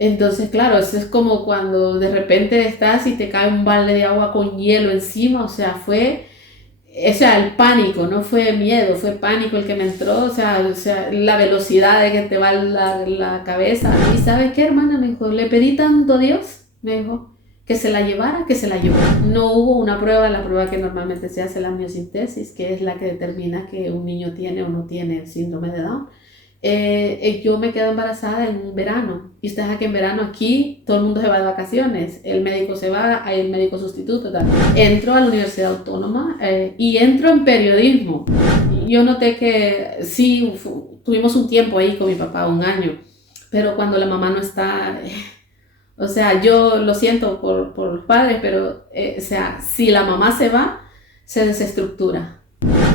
Entonces, claro, eso es como cuando de repente estás y te cae un balde de agua con hielo encima, o sea, el pánico, no fue miedo, fue pánico el que me entró, o sea, la velocidad de que te va la cabeza. ¿Y sabes qué, hermana? Me dijo, le pedí tanto a Dios, me dijo, que se la llevara, que se la llevó. No hubo una prueba, la prueba que normalmente se hace, la miosintesis, que es la que determina que un niño tiene o no tiene el síndrome de Down. Yo me quedo embarazada en verano. Y ustedes aquí en verano, aquí todo el mundo se va de vacaciones. El médico se va, hay el médico sustituto, tal. Entro a la Universidad Autónoma y entro en periodismo. Yo noté que sí, tuvimos un tiempo ahí con mi papá, un año. Pero cuando la mamá no está, o sea, yo lo siento por los padres, pero, o sea, si la mamá se va, se desestructura.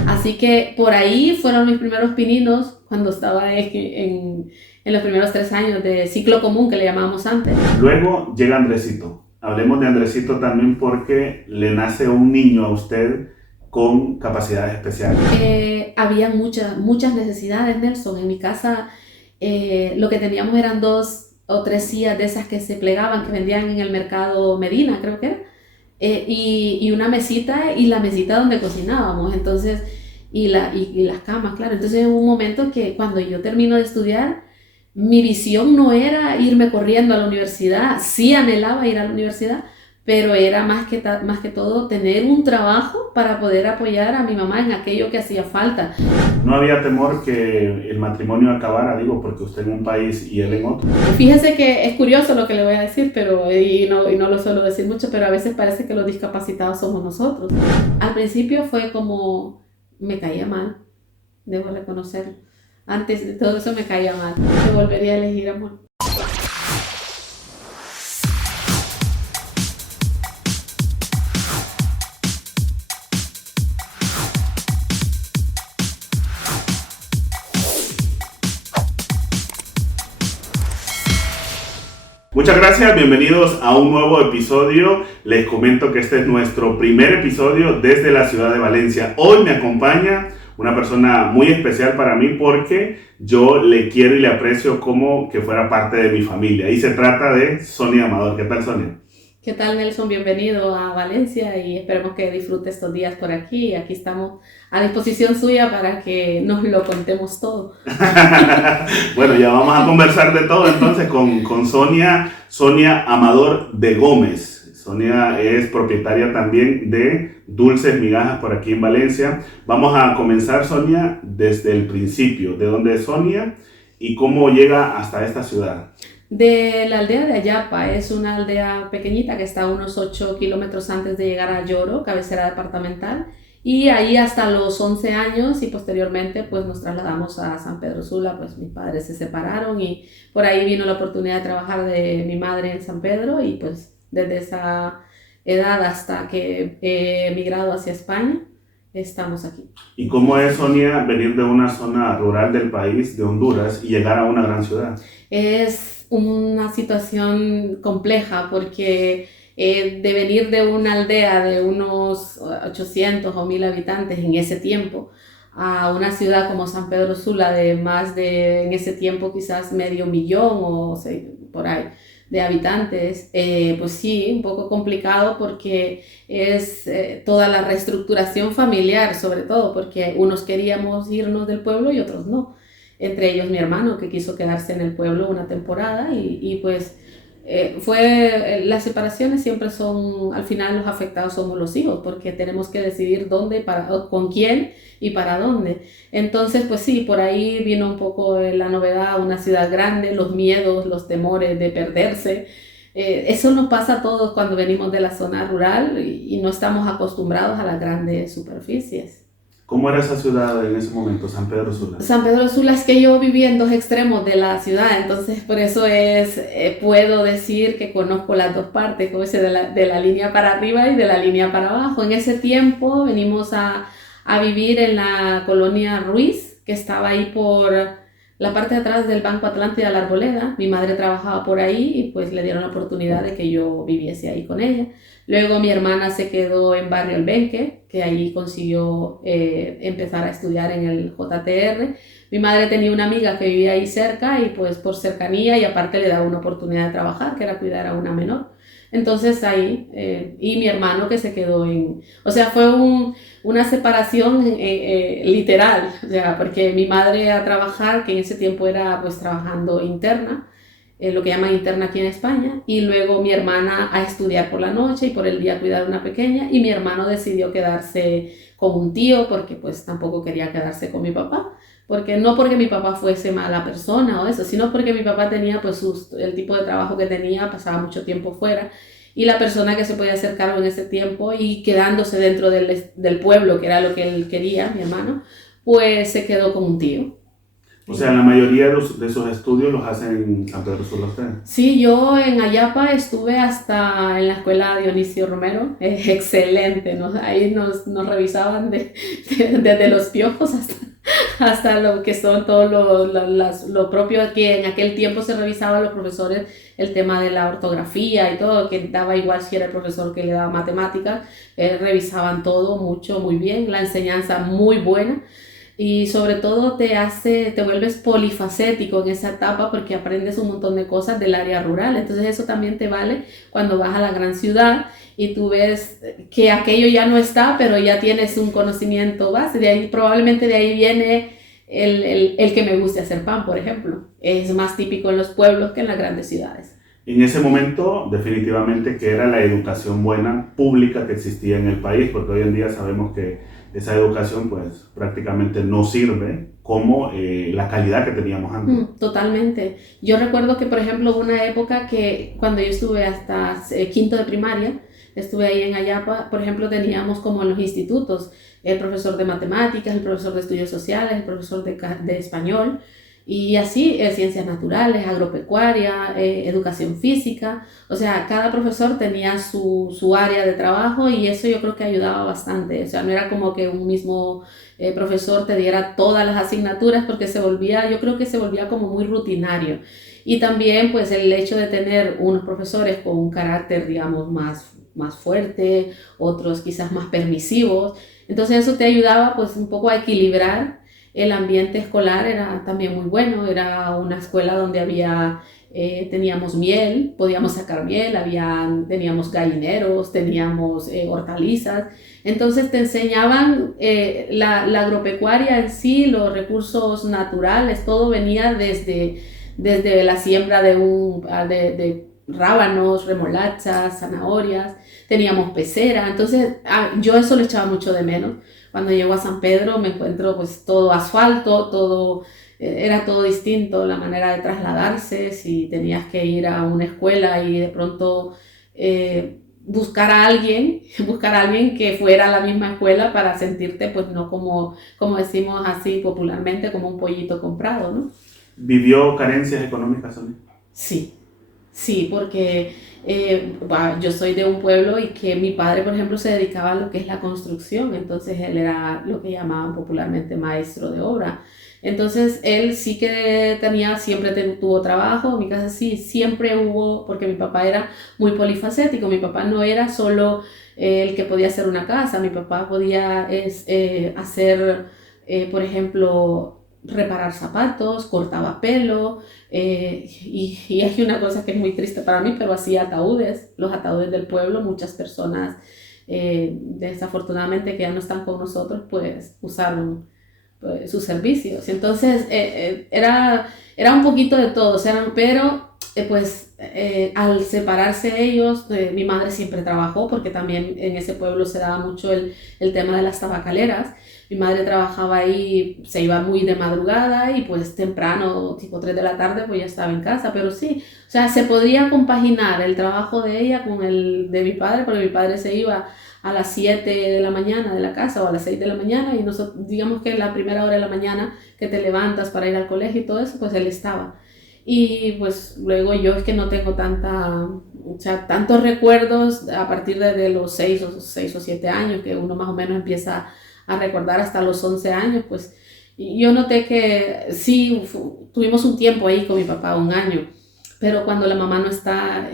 Así que por ahí fueron mis primeros pininos cuando estaba en los primeros 3 años de ciclo común que le llamábamos antes. Luego llega Andresito. Hablemos de Andresito también porque le nace un niño a usted con capacidades especiales. Había muchas necesidades, Nelson. En mi casa lo que teníamos eran 2 o 3 sillas de esas que se plegaban, que vendían en el mercado Medina, creo que era. Y una mesita y la mesita donde cocinábamos, entonces, y las camas, claro. Entonces hubo un momento que cuando yo termino de estudiar, mi visión no era irme corriendo a la universidad, sí anhelaba ir a la universidad, pero era más que todo tener un trabajo para poder apoyar a mi mamá en aquello que hacía falta. No había temor que el matrimonio acabara, digo, porque usted en un país y él en otro. Fíjese que es curioso lo que le voy a decir, pero y no lo suelo decir mucho, pero a veces parece que los discapacitados somos nosotros. Al principio fue como, me caía mal, debo reconocerlo. Antes de todo eso me caía mal. Te volvería a elegir, amor. Muchas gracias, bienvenidos a un nuevo episodio. Les comento que este es nuestro primer episodio desde la ciudad de Valencia. Hoy me acompaña una persona muy especial para mí porque yo le quiero y le aprecio como que fuera parte de mi familia. Y se trata de Sonia Amador. ¿Qué tal, Sonia? ¿Qué tal, Nelson? Bienvenido a Valencia y esperemos que disfrute estos días por aquí. Aquí estamos a disposición suya para que nos lo contemos todo. Bueno, ya vamos a conversar de todo entonces con Sonia Amador de Gómez. Sonia es propietaria también de Dulces Migajas por aquí en Valencia. Vamos a comenzar, Sonia, desde el principio. ¿De dónde es Sonia y cómo llega hasta esta ciudad? De la aldea de Ayapa, es una aldea pequeñita que está a unos 8 kilómetros antes de llegar a Lloro, cabecera departamental, y ahí hasta los 11 años y posteriormente pues nos trasladamos a San Pedro Sula, pues mis padres se separaron y por ahí vino la oportunidad de trabajar de mi madre en San Pedro y pues desde esa edad hasta que he emigrado hacia España, estamos aquí. ¿Y cómo es, Sonia, venir de una zona rural del país, de Honduras, y llegar a una gran ciudad? Es una situación compleja porque de venir de una aldea de unos 800 o 1000 habitantes en ese tiempo a una ciudad como San Pedro Sula de más de, en ese tiempo quizás medio millón o sea, por ahí de habitantes, pues sí, un poco complicado porque es toda la reestructuración familiar sobre todo, porque unos queríamos irnos del pueblo y otros no, entre ellos mi hermano que quiso quedarse en el pueblo una temporada y pues las separaciones siempre son, al final los afectados somos los hijos porque tenemos que decidir dónde, con quién y para dónde. Entonces pues sí, por ahí vino un poco la novedad, una ciudad grande, los miedos, los temores de perderse. Eso nos pasa a todos cuando venimos de la zona rural y no estamos acostumbrados a las grandes superficies. ¿Cómo era esa ciudad en ese momento, San Pedro Sula? San Pedro Sula es que yo viví en dos extremos de la ciudad, entonces por eso puedo decir que conozco las dos partes, como dice, de la línea para arriba y de la línea para abajo. En ese tiempo venimos a vivir en la colonia Ruiz, que estaba ahí por la parte de atrás del Banco Atlántida La Arboleda. Mi madre trabajaba por ahí y pues le dieron la oportunidad de que yo viviese ahí con ella. Luego mi hermana se quedó en Barrio El Benque, que ahí consiguió empezar a estudiar en el JTR. mi madre tenía una amiga que vivía ahí cerca y pues por cercanía y aparte le daba una oportunidad de trabajar, que era cuidar a una menor. Entonces ahí, y mi hermano que se quedó o sea, fue una separación literal, o sea, porque mi madre a trabajar, que en ese tiempo era pues trabajando interna, lo que llaman interna aquí en España, y luego mi hermana a estudiar por la noche y por el día cuidar a una pequeña, y mi hermano decidió quedarse con un tío porque pues tampoco quería quedarse con mi papá, porque no porque mi papá fuese mala persona o eso, sino porque mi papá tenía pues el tipo de trabajo que tenía, pasaba mucho tiempo fuera, y la persona que se podía hacer cargo en ese tiempo y quedándose dentro del pueblo, que era lo que él quería, mi hermano, pues se quedó con un tío. O sea, la mayoría de sus estudios los hacen en San Pedro Sula ustedes. Sí, yo en Ayapa estuve hasta en la escuela Dionisio Romero, excelente, ahí nos revisaban desde los piojos hasta lo que son todo lo propio que en aquel tiempo se revisaba a los profesores, el tema de la ortografía y todo, que daba igual si era el profesor que le daba matemáticas, revisaban todo mucho, muy bien, la enseñanza muy buena. Y sobre todo te vuelves polifacético en esa etapa porque aprendes un montón de cosas del área rural. Entonces eso también te vale cuando vas a la gran ciudad y tú ves que aquello ya no está, pero ya tienes un conocimiento base. Probablemente de ahí viene el que me guste hacer pan, por ejemplo. Es más típico en los pueblos que en las grandes ciudades. En ese momento, definitivamente que era la educación buena pública que existía en el país, porque hoy en día sabemos que esa educación pues prácticamente no sirve como la calidad que teníamos antes. Totalmente. Yo recuerdo que, por ejemplo, hubo una época que cuando yo estuve hasta quinto de primaria, estuve ahí en Ayapa, por ejemplo, teníamos como en los institutos el profesor de matemáticas, el profesor de estudios sociales, el profesor de español, y así ciencias naturales, agropecuaria, educación física, o sea, cada profesor tenía su área de trabajo y eso yo creo que ayudaba bastante, o sea, no era como que un mismo profesor te diera todas las asignaturas porque yo creo que se volvía como muy rutinario. Y también pues el hecho de tener unos profesores con un carácter, digamos, más fuerte, otros quizás más permisivos, entonces eso te ayudaba pues un poco a equilibrar. El ambiente escolar era también muy bueno, era una escuela donde teníamos miel, podíamos sacar miel, teníamos gallineros, teníamos hortalizas, entonces te enseñaban la agropecuaria en sí, los recursos naturales, todo venía desde la siembra de rábanos, remolachas, zanahorias, teníamos pecera, entonces yo eso lo echaba mucho de menos. Cuando llego a San Pedro me encuentro pues todo asfalto, era todo distinto, la manera de trasladarse, si tenías que ir a una escuela y de pronto buscar a alguien que fuera a la misma escuela para sentirte pues no como decimos así popularmente, como un pollito comprado, ¿no? ¿Vivió carencias económicas también? Sí, porque yo soy de un pueblo y que mi padre, por ejemplo, se dedicaba a lo que es la construcción, entonces él era lo que llamaban popularmente maestro de obra. Entonces él sí que siempre tuvo trabajo, en mi casa sí, siempre hubo, porque mi papá era muy polifacético, mi papá no era solo el que podía hacer una casa, mi papá podía hacer, por ejemplo, reparar zapatos, cortaba pelo, y hay una cosa que es muy triste para mí, pero hacía ataúdes, los ataúdes del pueblo, muchas personas desafortunadamente que ya no están con nosotros, pues usaron pues, sus servicios. Entonces era un poquito de todo, o sea, pero al separarse ellos, mi madre siempre trabajó, porque también en ese pueblo se daba mucho el tema de las tabacaleras. Mi madre trabajaba ahí, se iba muy de madrugada y pues temprano, tipo 3 de la tarde, pues ya estaba en casa, pero sí, o sea, se podía compaginar el trabajo de ella con el de mi padre, porque mi padre se iba a las 7 de la mañana de la casa o a las 6 de la mañana y nosotros, digamos que la primera hora de la mañana que te levantas para ir al colegio y todo eso, pues él estaba. Y pues luego yo es que no tengo tantos recuerdos a partir de los 6 o 7 años, que uno más o menos empieza a recordar hasta los 11 años, pues yo noté que sí, tuvimos un tiempo ahí con mi papá, un año, pero cuando la mamá no está,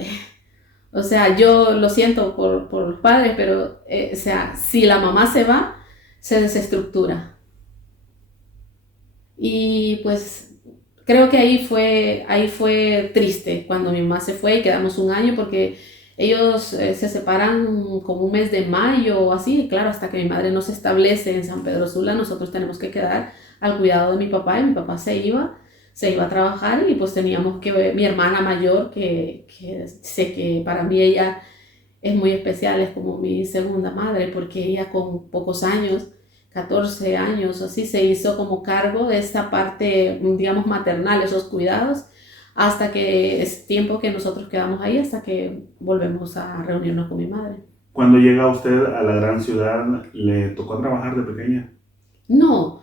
o sea, yo lo siento por los padres, pero o sea, si la mamá se va, se desestructura. Y pues creo que ahí fue triste cuando mi mamá se fue y quedamos un año porque ellos se separan como un mes de mayo o así, y claro, hasta que mi madre no se establece en San Pedro Sula, nosotros tenemos que quedar al cuidado de mi papá y mi papá se iba a trabajar y pues teníamos que ver mi hermana mayor, que sé que para mí ella es muy especial, es como mi segunda madre, porque ella con pocos años, 14 años, así, se hizo como cargo de esta parte, digamos, maternal, esos cuidados, hasta que es tiempo que nosotros quedamos ahí, hasta que volvemos a reunirnos con mi madre. Cuando llega usted a la gran ciudad, ¿le tocó trabajar de pequeña? No,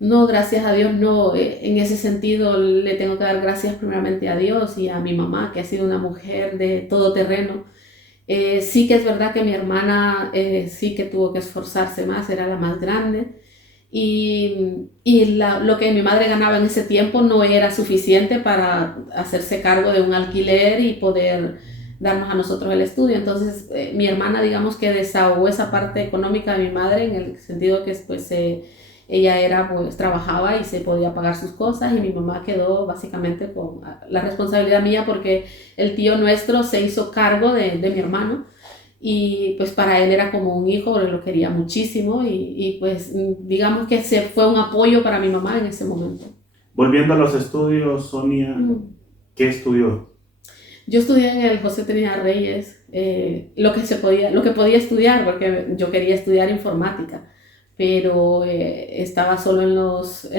no, gracias a Dios, no. En ese sentido le tengo que dar gracias primeramente a Dios y a mi mamá, que ha sido una mujer de todo terreno. Sí que es verdad que mi hermana sí que tuvo que esforzarse más, era la más grande y lo que mi madre ganaba en ese tiempo no era suficiente para hacerse cargo de un alquiler y poder darnos a nosotros el estudio. Entonces mi hermana digamos que desahogó esa parte económica de mi madre en el sentido que pues ella era pues trabajaba y se podía pagar sus cosas y mi mamá quedó básicamente con la responsabilidad mía porque el tío nuestro se hizo cargo de mi hermano y pues para él era como un hijo, lo quería muchísimo y pues digamos que se fue un apoyo para mi mamá en ese momento. Volviendo a los estudios, Sonia, ¿qué estudió? Yo estudié en el José Trinidad Reyes, lo que podía estudiar, porque yo quería estudiar informática, pero estaba solo en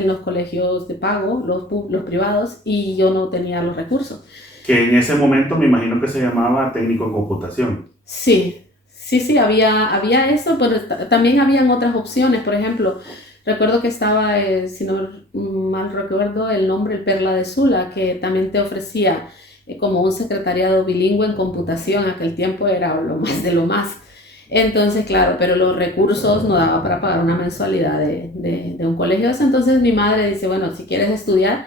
los colegios de pago, los privados, y yo no tenía los recursos. Que en ese momento me imagino que se llamaba técnico en computación. Sí, había eso, pero también habían otras opciones. Por ejemplo, recuerdo que estaba, si no mal recuerdo, el nombre, el Perla de Sula, que también te ofrecía como un secretariado bilingüe en computación. Aquel tiempo era lo más de lo más. Entonces, claro, pero los recursos no daba para pagar una mensualidad de un colegio. Entonces mi madre dice, bueno, si quieres estudiar,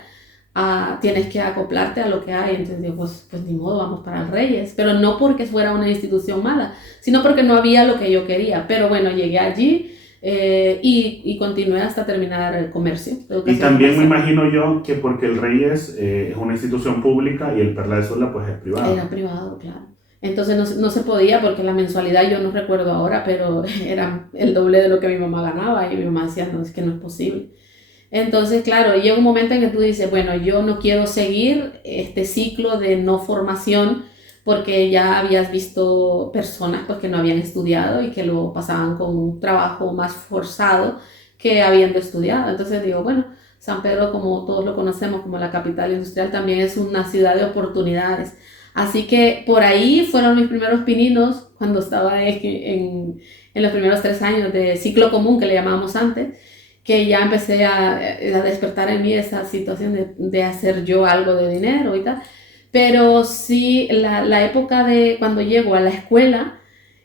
tienes que acoplarte a lo que hay. Entonces digo, pues ni modo, vamos para el Reyes. Pero no porque fuera una institución mala, sino porque no había lo que yo quería. Pero bueno, llegué allí y continué hasta terminar el comercio. Y también me imagino yo que porque el Reyes es una institución pública y el Perla de Sola pues es privado. Era privado, claro. Entonces no se podía porque la mensualidad yo no recuerdo ahora, pero era el doble de lo que mi mamá ganaba y mi mamá decía, no, es que no es posible. Entonces, claro, llega un momento en que tú dices, bueno, yo no quiero seguir este ciclo de no formación porque ya habías visto personas pues, que no habían estudiado y que lo pasaban con un trabajo más forzado que habiendo estudiado. Entonces digo, bueno, San Pedro, como todos lo conocemos como la capital industrial, también es una ciudad de oportunidades. Así que por ahí fueron mis primeros pininos cuando estaba en los primeros 3 años de ciclo común que le llamábamos antes, que ya empecé a despertar en mí esa situación de hacer yo algo de dinero y tal. Pero sí, la época de cuando llego a la escuela,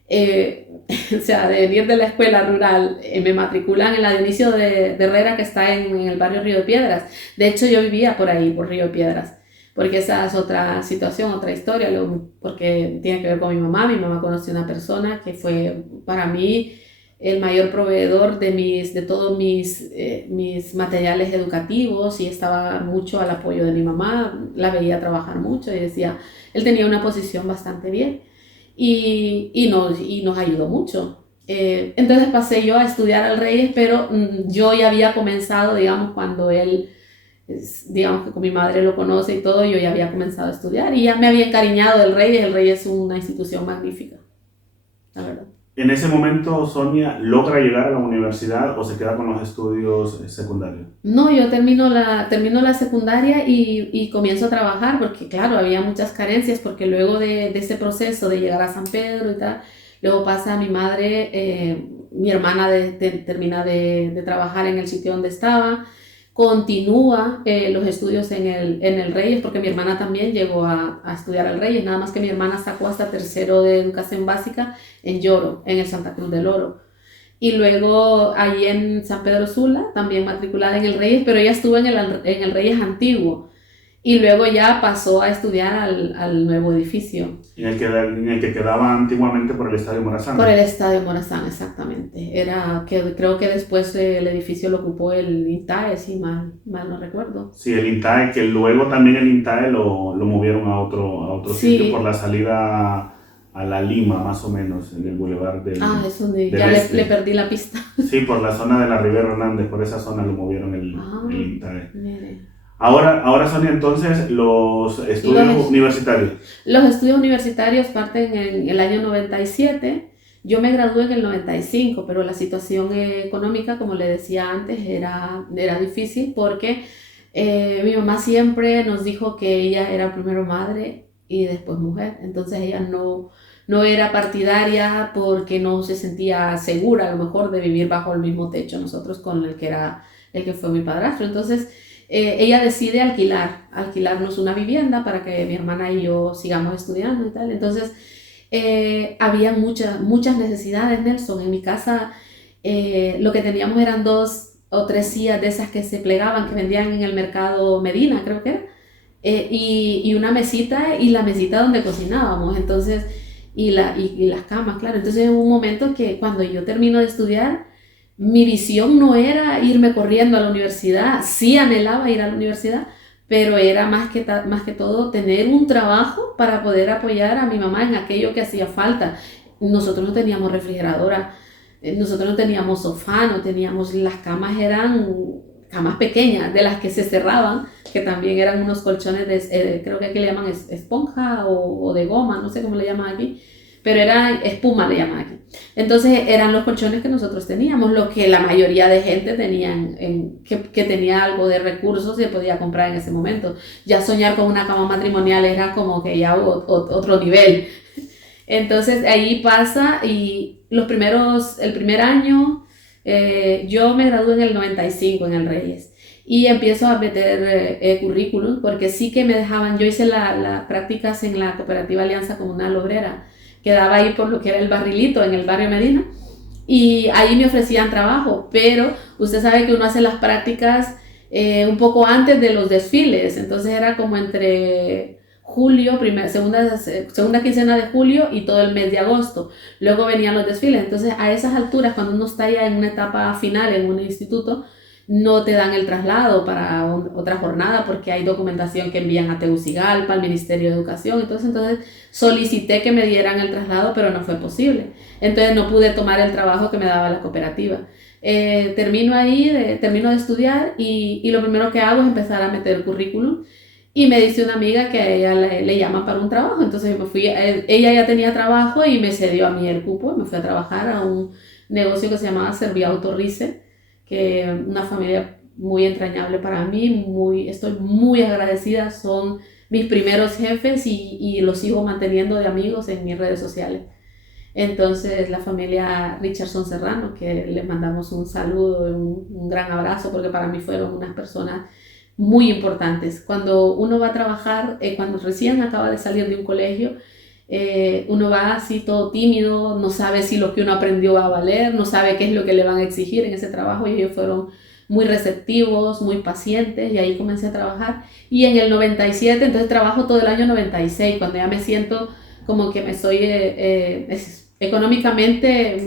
o sea, de ir de la escuela rural, me matriculan en la Dionisio de Herrera que está en el barrio Río de Piedras. De hecho, yo vivía por ahí, por Río de Piedras, porque esa es otra situación, otra historia, porque tiene que ver con mi mamá. Mi mamá conoció una persona que fue para mí el mayor proveedor de todos mis materiales educativos y estaba mucho al apoyo de mi mamá, la veía trabajar mucho y decía, él tenía una posición bastante bien y nos ayudó mucho. Entonces pasé yo a estudiar al Reyes, pero yo ya había comenzado, digamos, cuando él, digamos que con mi madre lo conoce y todo, yo ya había comenzado a estudiar y ya me había encariñado del Reyes. El Reyes es una institución magnífica, la verdad. En ese momento, Sonia, ¿logra llegar a la universidad o se queda con los estudios secundarios? No, yo termino la secundaria y comienzo a trabajar porque, claro, había muchas carencias porque luego de ese proceso de llegar a San Pedro y tal, luego pasa mi madre, mi hermana termina de trabajar en el sitio donde estaba, continúa los estudios en el Reyes porque mi hermana también llegó a estudiar al Reyes, nada más que mi hermana sacó hasta tercero de educación básica en Lloro, en el Santa Cruz del Oro. Y luego allí en San Pedro Sula, también matriculada en el Reyes, pero ella estuvo en el Reyes antiguo. y luego ya pasó a estudiar al nuevo edificio. En el que quedaba antiguamente por el Estadio Morazán. Por el Estadio Morazán, exactamente. Creo que después el edificio lo ocupó el INTAE, si mal no recuerdo. Sí, el INTAE, que luego también el INTAE lo movieron a otro Sí. sitio por la salida a la Lima, más o menos, en el bulevar del Eso del ya este. le perdí la pista. Sí, por la zona de la Rivera Hernández, por esa zona lo movieron el INTAE. Mire. Ahora Sonia, entonces, los estudios universitarios. Los estudios universitarios parten en el año 97. Yo me gradué en el 95, pero la situación económica, como le decía antes, era difícil porque mi mamá siempre nos dijo que ella era primero madre y después mujer. Entonces ella no era partidaria porque no se sentía segura a lo mejor de vivir bajo el mismo techo nosotros con el que fue mi padrastro. Entonces ella decide alquilarnos una vivienda para que mi hermana y yo sigamos estudiando y tal. Entonces había muchas necesidades, Nelson. En mi casa lo que teníamos eran 2 o 3 sillas de esas que se plegaban, que vendían en el mercado Medina, creo que era, y una mesita, y la mesita donde cocinábamos. Entonces, y las camas, claro. Entonces hubo un momento que cuando yo termino de estudiar, mi visión no era irme corriendo a la universidad. Sí anhelaba ir a la universidad, pero era más que todo tener un trabajo para poder apoyar a mi mamá en aquello que hacía falta. Nosotros no teníamos refrigeradora, nosotros no teníamos sofá, las camas eran camas pequeñas, de las que se cerraban, que también eran unos colchones creo que aquí le llaman esponja o de goma, no sé cómo le llaman aquí, pero era espuma, le llaman aquí. Entonces eran los colchones que nosotros teníamos, lo que la mayoría de gente tenía que tenía algo de recursos se podía comprar en ese momento. Ya soñar con una cama matrimonial era como que ya otro nivel. Entonces ahí pasa, y el primer año, yo me gradué en el 95 en el Reyes, y empiezo a meter currículum, porque sí que me dejaban. Yo hice las prácticas en la Cooperativa Alianza Comunal Obrera, quedaba ahí por lo que era el Barrilito, en el barrio Medina, y ahí me ofrecían trabajo, pero usted sabe que uno hace las prácticas un poco antes de los desfiles. Entonces era como entre julio, segunda quincena de julio y todo el mes de agosto. Luego venían los desfiles. Entonces a esas alturas, cuando uno está ya en una etapa final en un instituto, no te dan el traslado para otra jornada, porque hay documentación que envían a Tegucigalpa, al Ministerio de Educación. Entonces solicité que me dieran el traslado, pero no fue posible. Entonces no pude tomar el trabajo que me daba la cooperativa. Termino de estudiar, y lo primero que hago es empezar a meter el currículum, y me dice una amiga que a ella le llaman para un trabajo. Entonces me fui, ella ya tenía trabajo y me cedió a mí el cupo, y me fui a trabajar a un negocio que se llamaba Serviauto Rice, que una familia muy entrañable para mí, estoy muy agradecida, son mis primeros jefes, y los sigo manteniendo de amigos en mis redes sociales. Entonces la familia Richardson Serrano, que les mandamos un saludo, un gran abrazo, porque para mí fueron unas personas muy importantes. Cuando uno va a trabajar, cuando recién acaba de salir de un colegio, uno va así todo tímido, no sabe si lo que uno aprendió va a valer, no sabe qué es lo que le van a exigir en ese trabajo, y ellos fueron muy receptivos, muy pacientes, y ahí comencé a trabajar. Y en el 97, entonces trabajo todo el año 96, cuando ya me siento como que me estoy económicamente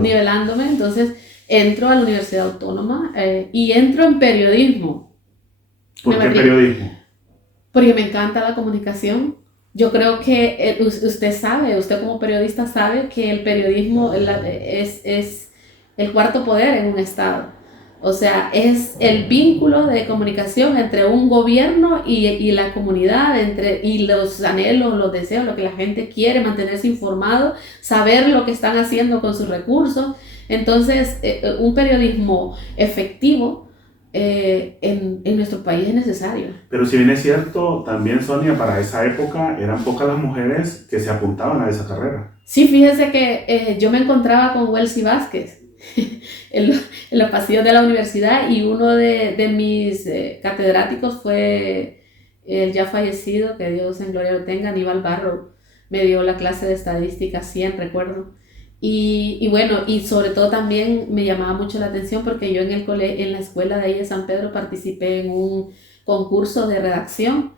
nivelándome. Entonces entro a la Universidad Autónoma y entro en periodismo. ¿Por qué periodismo? Porque me encanta la comunicación. Yo creo que usted como periodista sabe que el periodismo es el cuarto poder en un estado. O sea, es el vínculo de comunicación entre un gobierno y la comunidad, y los anhelos, los deseos, lo que la gente quiere, mantenerse informado, saber lo que están haciendo con sus recursos. Entonces, un periodismo efectivo en nuestro país es necesario. Pero si bien es cierto, también, Sonia, para esa época eran pocas las mujeres que se apuntaban a esa carrera. Sí, fíjese que yo me encontraba con Welsi Vázquez en los pasillos de la universidad, y uno de mis catedráticos fue el ya fallecido, que Dios en gloria lo tenga, Aníbal Barro. Me dio la clase de estadística 100, recuerdo. Y bueno, y sobre todo también me llamaba mucho la atención porque yo en la escuela de ahí de San Pedro participé en un concurso de redacción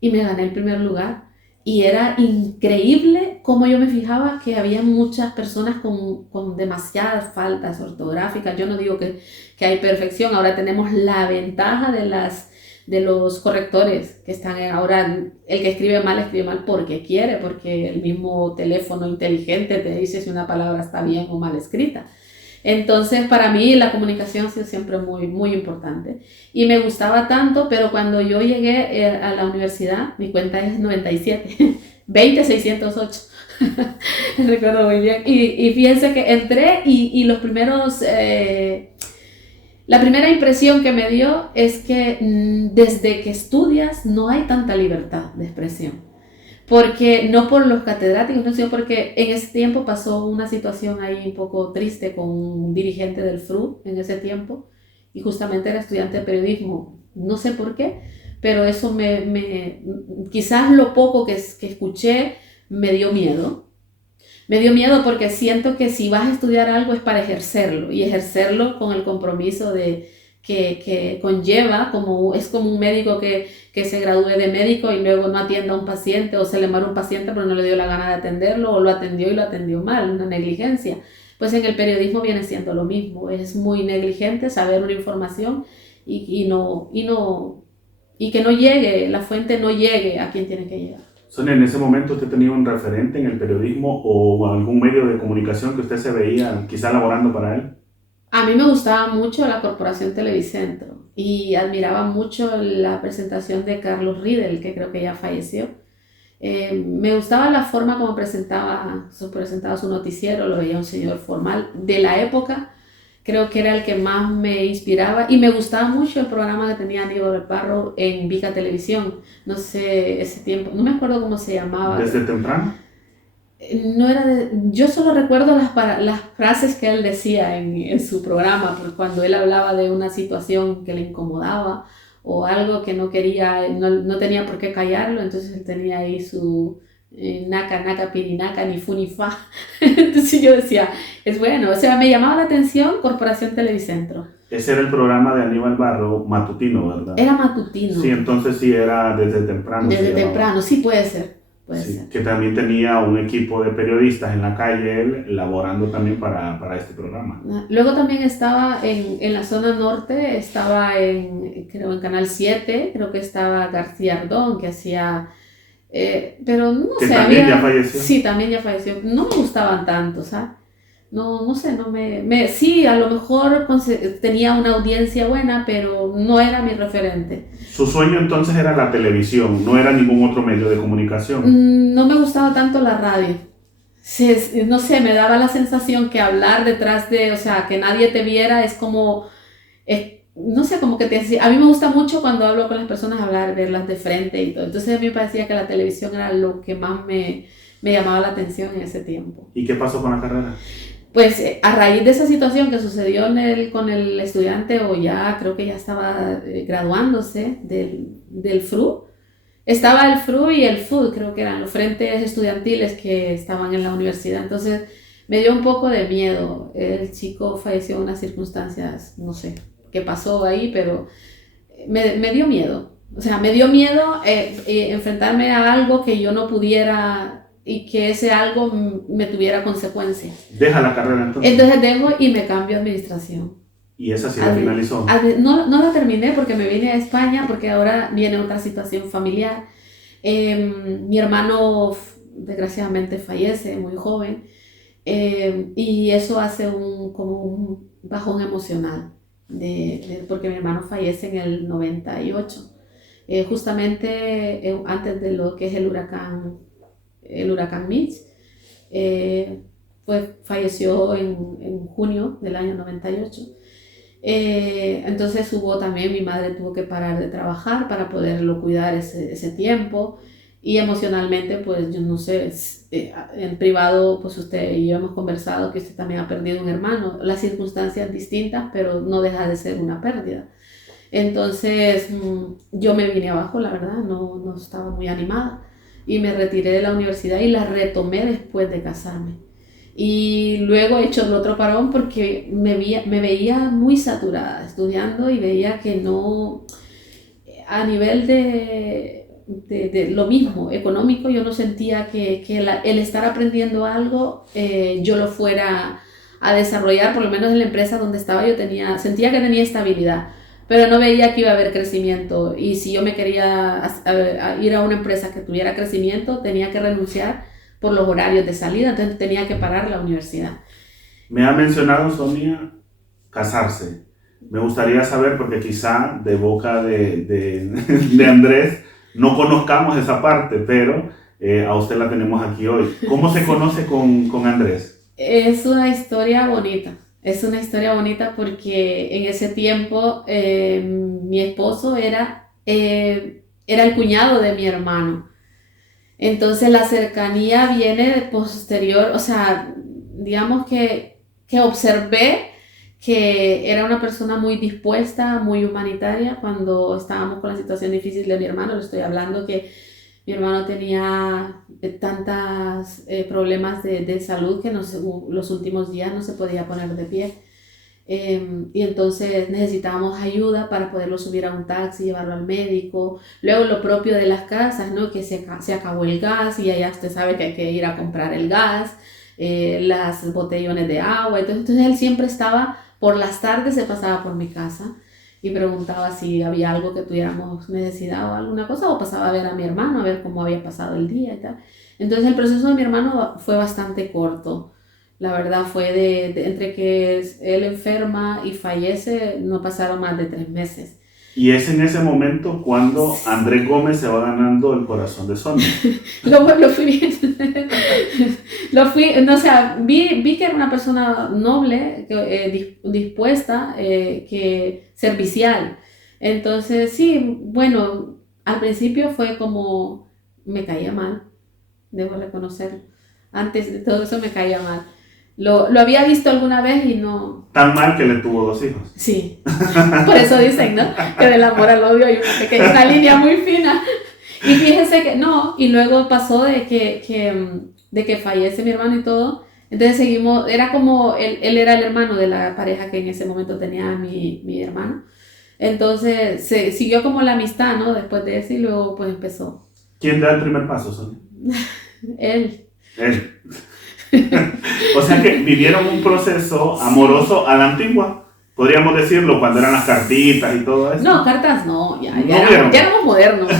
y me gané el primer lugar. Y era increíble cómo yo me fijaba que había muchas personas con demasiadas faltas ortográficas. Yo no digo que hay perfección, ahora tenemos la ventaja de los correctores que están ahora, el que escribe mal porque quiere, porque el mismo teléfono inteligente te dice si una palabra está bien o mal escrita. Entonces, para mí la comunicación ha sido siempre muy, muy importante. Y me gustaba tanto, pero cuando yo llegué a la universidad, mi cuenta es 97, 20608. Recuerdo muy bien. Y fíjense que entré y los primeros... la primera impresión que me dio es que desde que estudias no hay tanta libertad de expresión. Porque no por los catedráticos, no, sino porque en ese tiempo pasó una situación ahí un poco triste con un dirigente del FRU en ese tiempo, y justamente era estudiante de periodismo, no sé por qué, pero eso quizás lo poco que escuché me dio miedo. Me dio miedo porque siento que si vas a estudiar algo es para ejercerlo, y ejercerlo con el compromiso que conlleva, es como un médico que se gradúe de médico y luego no atienda a un paciente, o se le muere un paciente pero no le dio la gana de atenderlo, o lo atendió y lo atendió mal, una negligencia. Pues en el periodismo viene siendo lo mismo, es muy negligente saber una información y que no llegue, la fuente no llegue a quien tiene que llegar. Sonia, ¿en ese momento usted tenía un referente en el periodismo o algún medio de comunicación que usted se veía quizá laborando para él? A mí me gustaba mucho la Corporación Televicentro y admiraba mucho la presentación de Carlos Riedel, que creo que ya falleció. Me gustaba la forma como presentaba su noticiero, lo veía un señor formal de la época, creo que era el que más me inspiraba, y me gustaba mucho el programa que tenía Aníbal Parro en Vica Televisión, no sé, ese tiempo, no me acuerdo cómo se llamaba. ¿Desde temprano? No era yo solo recuerdo las frases que él decía en su programa, porque cuando él hablaba de una situación que le incomodaba o algo que no quería, no tenía por qué callarlo, entonces él tenía ahí su naca, naca, pirinaca, ni fu ni fa. Entonces yo decía, es bueno, o sea, me llamaba la atención Corporación Televicentro. Ese era el programa de Aníbal Barro, matutino, ¿verdad? Era matutino. Sí, entonces sí era desde temprano. Desde temprano, sí puede ser. Sí, que también tenía un equipo de periodistas en la calle, él laborando también para este programa. Luego también estaba en la zona norte, estaba creo en Canal 7, creo que estaba García Ardón, que hacía, pero no que sé. También ya falleció. Sí, también ya falleció. No me gustaban tanto, ¿sabes? No sé, sí, a lo mejor tenía una audiencia buena, pero no era mi referente. Su sueño entonces era la televisión, no era ningún otro medio de comunicación. No me gustaba tanto la radio. No sé, me daba la sensación que hablar detrás o sea, que nadie te viera es como, no sé, como que a mí me gusta mucho cuando hablo con las personas hablar, verlas de frente y todo. Entonces a mí me parecía que la televisión era lo que más me llamaba la atención en ese tiempo. ¿Y qué pasó con la carrera? Pues a raíz de esa situación que sucedió con el estudiante, o ya creo que ya estaba graduándose del FRU, estaba el FRU y el FUD, creo que eran los frentes estudiantiles que estaban en la universidad, entonces me dio un poco de miedo. El chico falleció en unas circunstancias, no sé qué pasó ahí, pero me dio miedo. O sea, me dio miedo enfrentarme a algo que yo no pudiera, y que ese algo me tuviera consecuencias. ¿Deja la carrera entonces? Entonces dejo y me cambio a administración. ¿Y esa sí la finalizó? No la terminé porque me vine a España, porque ahora viene otra situación familiar. Mi hermano desgraciadamente fallece muy joven, y eso hace como un bajón emocional, porque mi hermano fallece en el 98, justamente antes de lo que es el huracán Mitch. Pues falleció en junio del año 98. Entonces mi madre tuvo que parar de trabajar para poderlo cuidar ese tiempo, y emocionalmente pues yo no sé, en privado pues usted y yo hemos conversado que usted también ha perdido un hermano, las circunstancias distintas, pero no deja de ser una pérdida. Entonces yo me vine abajo, la verdad, no estaba muy animada, y me retiré de la universidad y la retomé después de casarme. Y luego he hecho el otro parón porque me veía muy saturada estudiando, y veía que no... a nivel de lo mismo, económico, yo no sentía que el estar aprendiendo algo yo lo fuera a desarrollar, por lo menos en la empresa donde estaba yo sentía que tenía estabilidad, pero no veía que iba a haber crecimiento, y si yo me quería a ir a una empresa que tuviera crecimiento, tenía que renunciar por los horarios de salida, entonces tenía que parar la universidad. Me ha mencionado, Sonia, casarse. Me gustaría saber, porque quizá de boca de Andrés no conozcamos esa parte, pero a usted la tenemos aquí hoy. ¿Cómo se conoce con Andrés? Es una historia bonita. Es una historia bonita porque en ese tiempo mi esposo era el cuñado de mi hermano. Entonces la cercanía viene de posterior, o sea, digamos que observé que era una persona muy dispuesta, muy humanitaria cuando estábamos con la situación difícil de mi hermano. Le estoy hablando que mi hermano tenía tantos problemas de salud que los últimos días no se podía poner de pie. Y entonces necesitábamos ayuda para poderlo subir a un taxi, llevarlo al médico. Luego lo propio de las casas, ¿no? Que se acabó el gas y allá usted sabe que hay que ir a comprar el gas, las botellones de agua. Entonces él siempre estaba, por las tardes se pasaba por mi casa y preguntaba si había algo que tuviéramos necesidad o alguna cosa, o pasaba a ver a mi hermano, a ver cómo había pasado el día y tal. Entonces el proceso de mi hermano fue bastante corto. La verdad fue entre que él enferma y fallece, no pasaron más de 3 meses. Y es en ese momento cuando Andrés Gómez se va ganando el corazón de Sonia. Lo fui viendo. No, o sea, vi que era una persona noble, dispuesta, servicial. Entonces, sí, bueno, al principio fue como, me caía mal, debo reconocerlo. Antes de todo eso me caía mal. Lo había visto alguna vez y no... Tan mal que le tuvo 2 hijos. Sí, por eso dicen, ¿no? Que del amor al odio hay una línea muy fina. Y fíjense que no, y luego pasó de que fallece mi hermano y todo. Entonces seguimos, era como, él era el hermano de la pareja que en ese momento tenía mi hermano. Entonces se siguió como la amistad, ¿no? Después de eso, y luego pues empezó. ¿Quién da el primer paso, Sonia? Él. O sea que vivieron un proceso amoroso a la antigua, podríamos decirlo, cuando eran las cartitas y todo eso. No, cartas no, ya éramos modernos.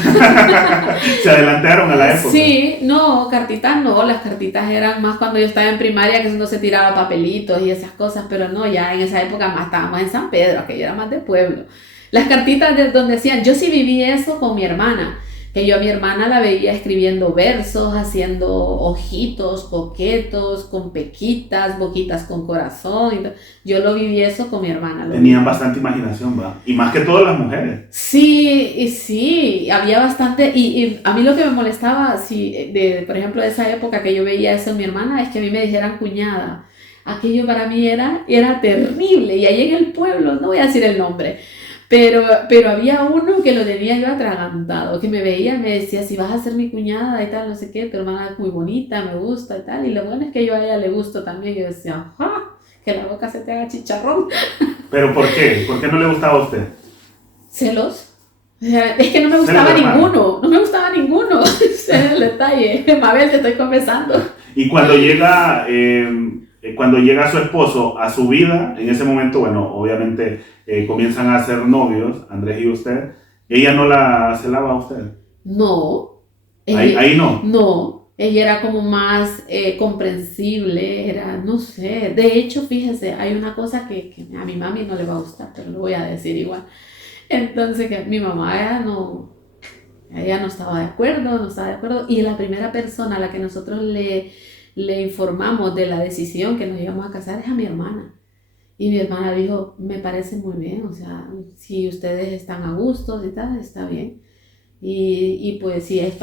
Se adelantaron a la época. Sí, no, cartitas no, las cartitas eran más cuando yo estaba en primaria, que uno se tiraba papelitos y esas cosas, pero no, ya en esa época más estábamos en San Pedro, aquello era más de pueblo. Las cartitas donde decían, yo sí viví eso con mi hermana, que yo a mi hermana la veía escribiendo versos, haciendo ojitos coquetos, con pequitas, boquitas con corazón. Yo lo viví eso con mi hermana. Tenían bastante imaginación, ¿va? Y más que todas las mujeres. Sí, había bastante. Y a mí lo que me molestaba, por ejemplo, de esa época que yo veía eso en mi hermana, es que a mí me dijeran cuñada. Aquello para mí era terrible. Y ahí en el pueblo, no voy a decir el nombre, pero había uno que lo tenía yo atragantado, que me veía y me decía, si vas a ser mi cuñada y tal, no sé qué, tu hermana es muy bonita, me gusta y tal. Y lo bueno es que yo a ella le gusto también. Yo decía, ¡ajá! Que la boca se te haga chicharrón. ¿Pero por qué? ¿Por qué no le gustaba a usted? ¿Celos? O sea, es que no me gustaba ninguno. Ese es el detalle. Mabel, te estoy confesando. Y cuando llega su esposo a su vida, en ese momento, bueno, obviamente comienzan a ser novios, Andrés y usted, ¿ella no la celaba a usted? No. Ahí no. No, ella era como más comprensible, no sé. De hecho, fíjese, hay una cosa que a mi mami no le va a gustar, pero lo voy a decir igual. Entonces, que mi mamá ella no estaba de acuerdo, y la primera persona a la que nosotros le informamos de la decisión que nos íbamos a casar es a mi hermana. Y mi hermana dijo, me parece muy bien, o sea, si ustedes están a gusto y tal, está bien. Y pues si es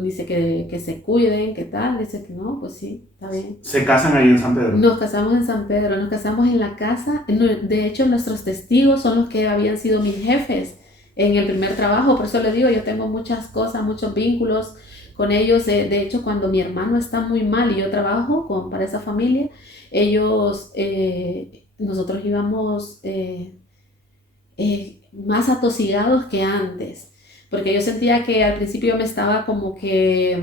dice que se cuiden, ¿qué tal? Dice que no, pues sí, está bien. ¿Se casan ahí en San Pedro? Nos casamos en San Pedro, nos casamos en la casa. De hecho, nuestros testigos son los que habían sido mis jefes en el primer trabajo. Por eso les digo, yo tengo muchas cosas, muchos vínculos con ellos. De hecho, cuando mi hermano está muy mal y yo trabajo para esa familia, nosotros íbamos más atosigados que antes. porque yo sentía que al principio me estaba como que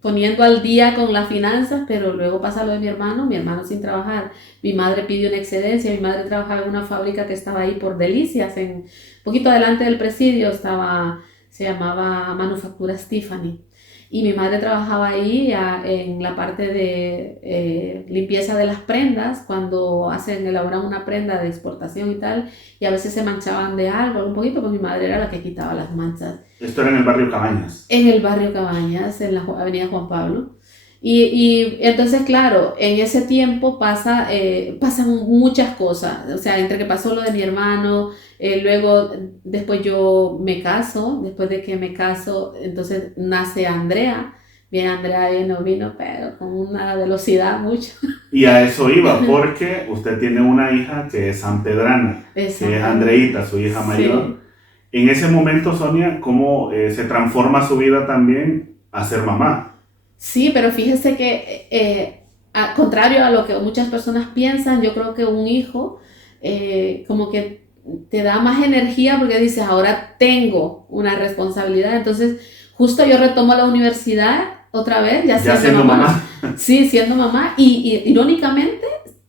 poniendo al día con las finanzas, pero luego pasa lo de mi hermano sin trabajar, mi madre pidió una excedencia, mi madre trabajaba en una fábrica que estaba ahí por Delicias, un poquito adelante del presidio, se llamaba Manufactura Tiffany. Y mi madre trabajaba ahí en la parte de limpieza de las prendas, cuando elaboran una prenda de exportación y tal, y a veces se manchaban de algo, un poquito, pues mi madre era la que quitaba las manchas. Esto era en el barrio Cabañas. En el barrio Cabañas, en la avenida Juan Pablo. Y entonces, claro, en ese tiempo pasan muchas cosas, o sea, entre que pasó lo de mi hermano, luego después yo me caso, después de que me caso, entonces nace Andrea, viene Andrea y no vino, pero con una velocidad mucho. Y a eso iba, porque usted tiene una hija que es sanpedrana, que es Andreita, su hija mayor. Sí. En ese momento, Sonia, ¿cómo se transforma su vida también a ser mamá? Sí, pero fíjese que, al contrario a lo que muchas personas piensan, yo creo que un hijo como que te da más energía porque dices, ahora tengo una responsabilidad. Entonces, justo yo retomo la universidad otra vez, ya siendo mamá. Sí, siendo mamá. Y irónicamente,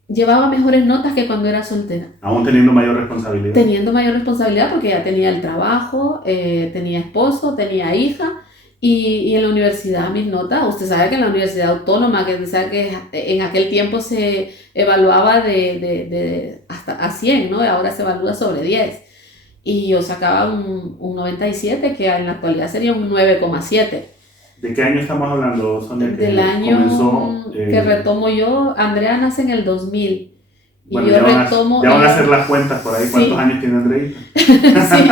llevaba mejores notas que cuando era soltera. Aún teniendo mayor responsabilidad. Teniendo mayor responsabilidad porque ya tenía el trabajo, tenía esposo, tenía hija. Y en la universidad mis notas, usted sabe que en la universidad autónoma, que sabe que en aquel tiempo se evaluaba de hasta a 100, ¿no? Ahora se evalúa sobre 10. Y yo sacaba un 97, que en la actualidad sería un 9,7. ¿De qué año estamos hablando, Sonia? Del año comenzó, que retomo yo. Andrea nace en el 2000. Bueno, y yo retomo. Ya van a hacer las cuentas por ahí, ¿cuántos años tiene Andreita? Sí,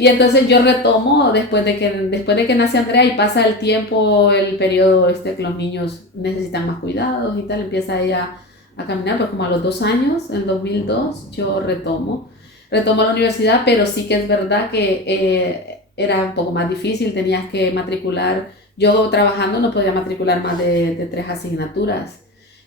y entonces yo retomo después de que nace Andrea y pasa el tiempo, el periodo que los niños necesitan más cuidados y tal, empieza ella a caminar, pues como a los 2 años, en 2002, yo retomo la universidad, pero sí que es verdad que era un poco más difícil, tenías que matricular, yo trabajando no podía matricular más de 3 asignaturas.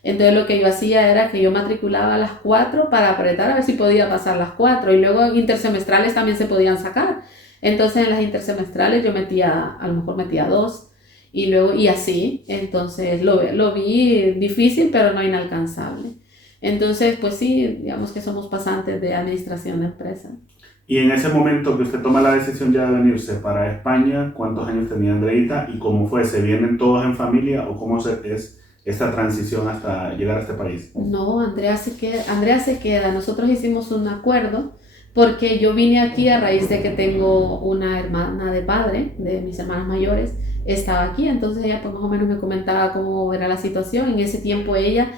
Entonces lo que yo hacía era que yo matriculaba a las 4 para apretar a ver si podía pasar las 4 y luego en intersemestrales también se podían sacar. Entonces en las intersemestrales yo a lo mejor metía 2 y luego y así. Entonces lo vi difícil pero no inalcanzable. Entonces pues sí, digamos que somos pasantes de administración de empresas. Y en ese momento que usted toma la decisión ya de venirse para España, ¿cuántos años tenía Andreita y cómo fue? ¿Se vienen todos en familia o cómo es esta transición hasta llegar a este país? No, Andrea se queda. Nosotros hicimos un acuerdo porque yo vine aquí a raíz de que tengo una hermana de padre, de mis hermanas mayores, estaba aquí, entonces ella pues más o menos me comentaba cómo era la situación. En ese tiempo ella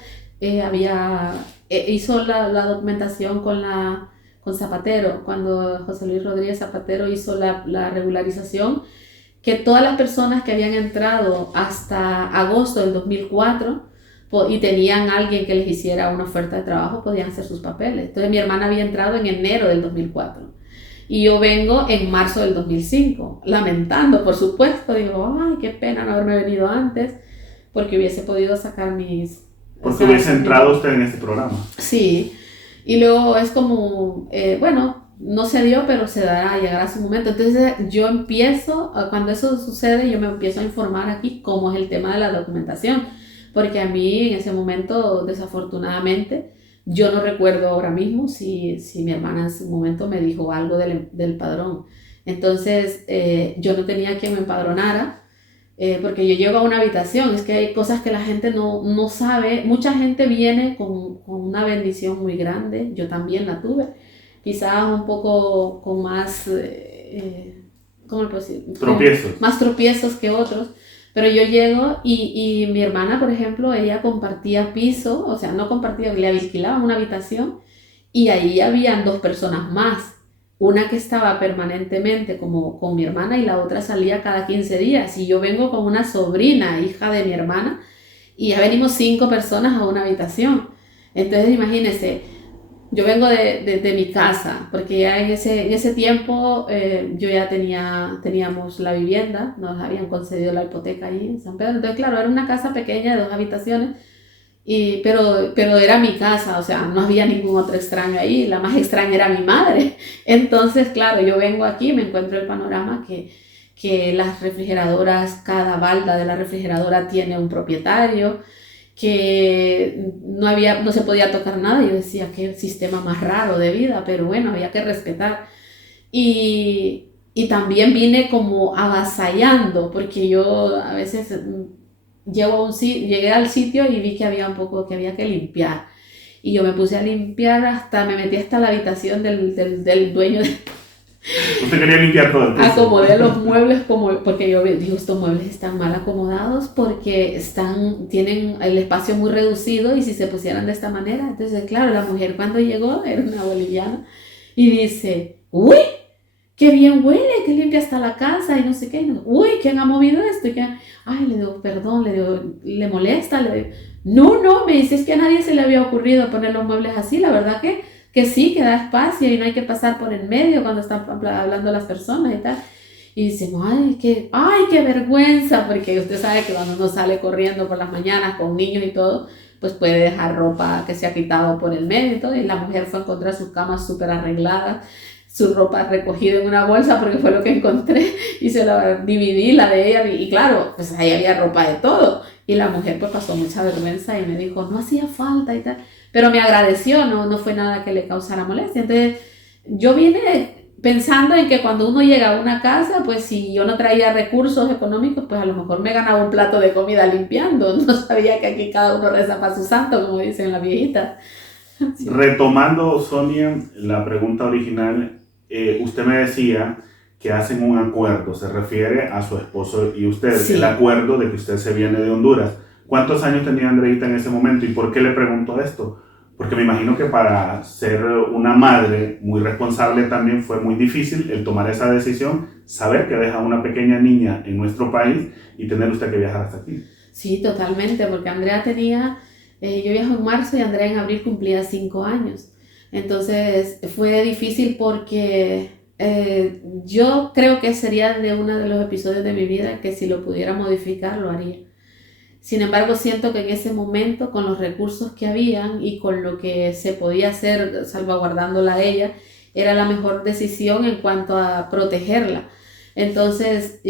hizo la documentación con Zapatero, cuando José Luis Rodríguez Zapatero hizo la regularización, que todas las personas que habían entrado hasta agosto del 2004 y tenían alguien que les hiciera una oferta de trabajo, podían hacer sus papeles. Entonces mi hermana había entrado en enero del 2004 y yo vengo en marzo del 2005, lamentando, por supuesto, digo, ay, qué pena no haberme venido antes, porque hubiese podido sacar Porque hubiese entrado usted en este programa. Sí, y luego es como, bueno, no se dio, pero se dará, llegará su momento. Entonces yo cuando eso sucede, yo me empiezo a informar aquí cómo es el tema de la documentación, porque a mí en ese momento, desafortunadamente, yo no recuerdo ahora mismo si mi hermana en su momento me dijo algo del padrón. Entonces yo no tenía quien me empadronara, porque yo llego a una habitación, es que hay cosas que la gente no sabe. Mucha gente viene con una bendición muy grande, yo también la tuve, quizás un poco con más, ¿cómo le puedo decir? Tropiezos. Más tropiezos que otros, pero yo llego y mi hermana, por ejemplo, ella compartía piso, o sea, no compartía, le alquilaban una habitación y ahí habían 2 personas más, una que estaba permanentemente como con mi hermana y la otra salía cada 15 días, y yo vengo con una sobrina, hija de mi hermana, y ya venimos 5 personas a una habitación. Entonces imagínense, yo vengo de mi casa, porque ya en ese tiempo yo ya teníamos la vivienda, nos habían concedido la hipoteca ahí en San Pedro. Entonces, claro, era una casa pequeña de 2 habitaciones, pero era mi casa, o sea, no había ningún otro extraño ahí, la más extraña era mi madre. Entonces, claro, yo vengo aquí, me encuentro el panorama que que las refrigeradoras, cada balda de la refrigeradora tiene un propietario, que no se podía tocar nada. Yo decía, qué sistema más raro de vida, pero bueno, había que respetar. Y también vine como avasallando, porque yo a veces llegué al sitio y vi que había un poco que había que limpiar. Y yo me puse a limpiar me metí hasta la habitación del dueño. Usted quería limpiar todo el piso. Acomodé los muebles porque yo digo, estos muebles están mal acomodados porque tienen el espacio muy reducido y si se pusieran de esta manera. Entonces, claro, la mujer cuando llegó, era una boliviana, y dice, uy, qué bien huele, que limpia hasta la casa y no sé qué. Uy, ¿quién ha movido esto? Ay, le digo, perdón, ¿le molesta? No, me dice, es que a nadie se le había ocurrido poner los muebles así, la verdad que sí, que da espacio y no hay que pasar por el medio cuando están hablando las personas y tal. Y dice, ay, qué vergüenza, porque usted sabe que cuando uno sale corriendo por las mañanas con niños y todo, pues puede dejar ropa que se ha quitado por el medio y todo. Y la mujer fue a encontrar sus camas súper arregladas, su ropa recogida en una bolsa porque fue lo que encontré y se la dividí, la de ella, y claro, pues ahí había ropa de todo. Y la mujer pues pasó mucha vergüenza y me dijo, no hacía falta y tal. Pero me agradeció, no fue nada que le causara molestia. Entonces, yo vine pensando en que cuando uno llega a una casa, pues si yo no traía recursos económicos, pues a lo mejor me ganaba un plato de comida limpiando. No sabía que aquí cada uno reza para su santo, como dicen las viejitas. Sí. Retomando, Sonia, la pregunta original, usted me decía que hacen un acuerdo, se refiere a su esposo y usted, sí. El acuerdo de que usted se viene de Honduras. ¿Cuántos años tenía Andreita en ese momento y por qué le pregunto esto? Porque me imagino que para ser una madre muy responsable también fue muy difícil el tomar esa decisión, saber que deja a una pequeña niña en nuestro país y tener usted que viajar hasta aquí. Sí, totalmente, porque Andrea yo viajo en marzo y Andrea en abril cumplía 5 años. Entonces fue difícil porque yo creo que sería de uno de los episodios de mi vida que si lo pudiera modificar lo haría. Sin embargo, siento que en ese momento, con los recursos que habían y con lo que se podía hacer salvaguardándola a ella, era la mejor decisión en cuanto a protegerla. Entonces,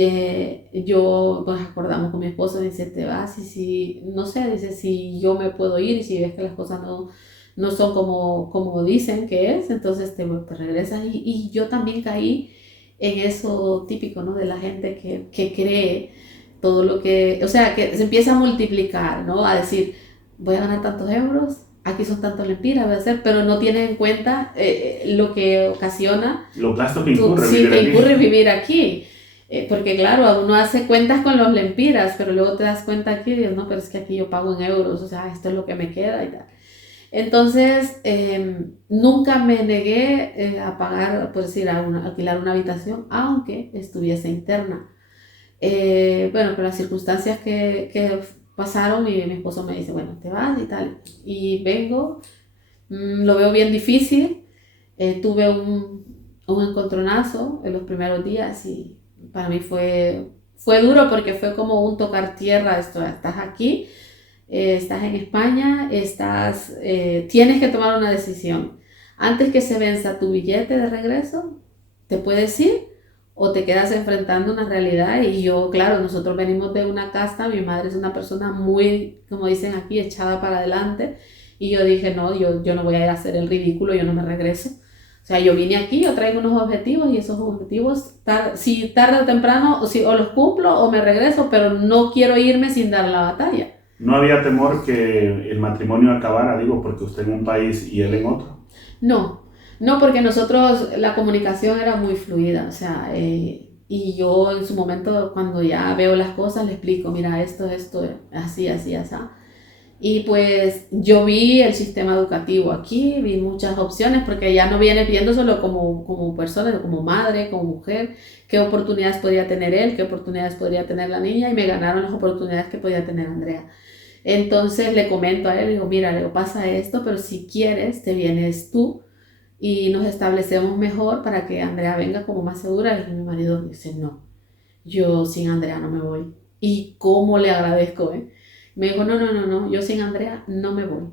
yo pues acordamos con mi esposo, dice, te vas y si, no sé, dice, si yo me puedo ir y si ves que las cosas no son como dicen que es, entonces te regresas. Y yo también caí en eso típico, ¿no? De la gente que cree todo lo que, o sea, que se empieza a multiplicar, ¿no? A decir, voy a ganar tantos euros, aquí son tantos lempiras, voy a hacer, pero no tiene en cuenta lo que ocasiona los gastos que incurre vivir aquí. Porque claro, uno hace cuentas con los lempiras, pero luego te das cuenta aquí, no, pero es que aquí yo pago en euros, o sea, esto es lo que me queda y tal. Entonces, nunca me negué a pagar, por decir, alquilar una habitación, aunque estuviese interna. Bueno, pero las circunstancias que pasaron y mi esposo me dice, bueno, te vas y tal. Y vengo, lo veo bien difícil. Tuve un encontronazo en los primeros días y para mí fue duro porque fue como un tocar tierra. Estás aquí, estás en España, tienes que tomar una decisión. Antes que se venza tu billete de regreso, te puedes ir o te quedas enfrentando una realidad. Y yo, claro, nosotros venimos de una casta, mi madre es una persona muy, como dicen aquí, echada para adelante, y yo dije, no, yo no voy a ir a hacer el ridículo, yo no me regreso. O sea, yo vine aquí, yo traigo unos objetivos y esos objetivos, si tarde o temprano, o los cumplo o me regreso, pero no quiero irme sin dar la batalla. ¿No había temor que el matrimonio acabara, digo, porque usted en un país y él en otro? No, porque nosotros, la comunicación era muy fluida, o sea, y yo en su momento, cuando ya veo las cosas, le explico, mira, esto, así, así, así. Y pues yo vi el sistema educativo aquí, vi muchas opciones, porque ya no vienes viendo solo como persona, como madre, como mujer, qué oportunidades podría tener él, qué oportunidades podría tener la niña, y me ganaron las oportunidades que podía tener Andrea. Entonces le comento a él, digo, mira, le pasa esto, pero si quieres, te vienes tú y nos establecemos mejor para que Andrea venga como más segura. Y mi marido dice, no, yo sin Andrea no me voy. Y cómo le agradezco, Me dijo, no, yo sin Andrea no me voy.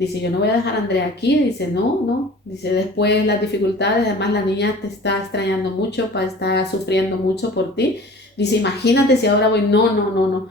Dice, yo no voy a dejar a Andrea aquí. Dice, no, no. Dice, después las dificultades, además la niña te está extrañando mucho, está sufriendo mucho por ti. Dice, imagínate si ahora voy. No, no, no, no.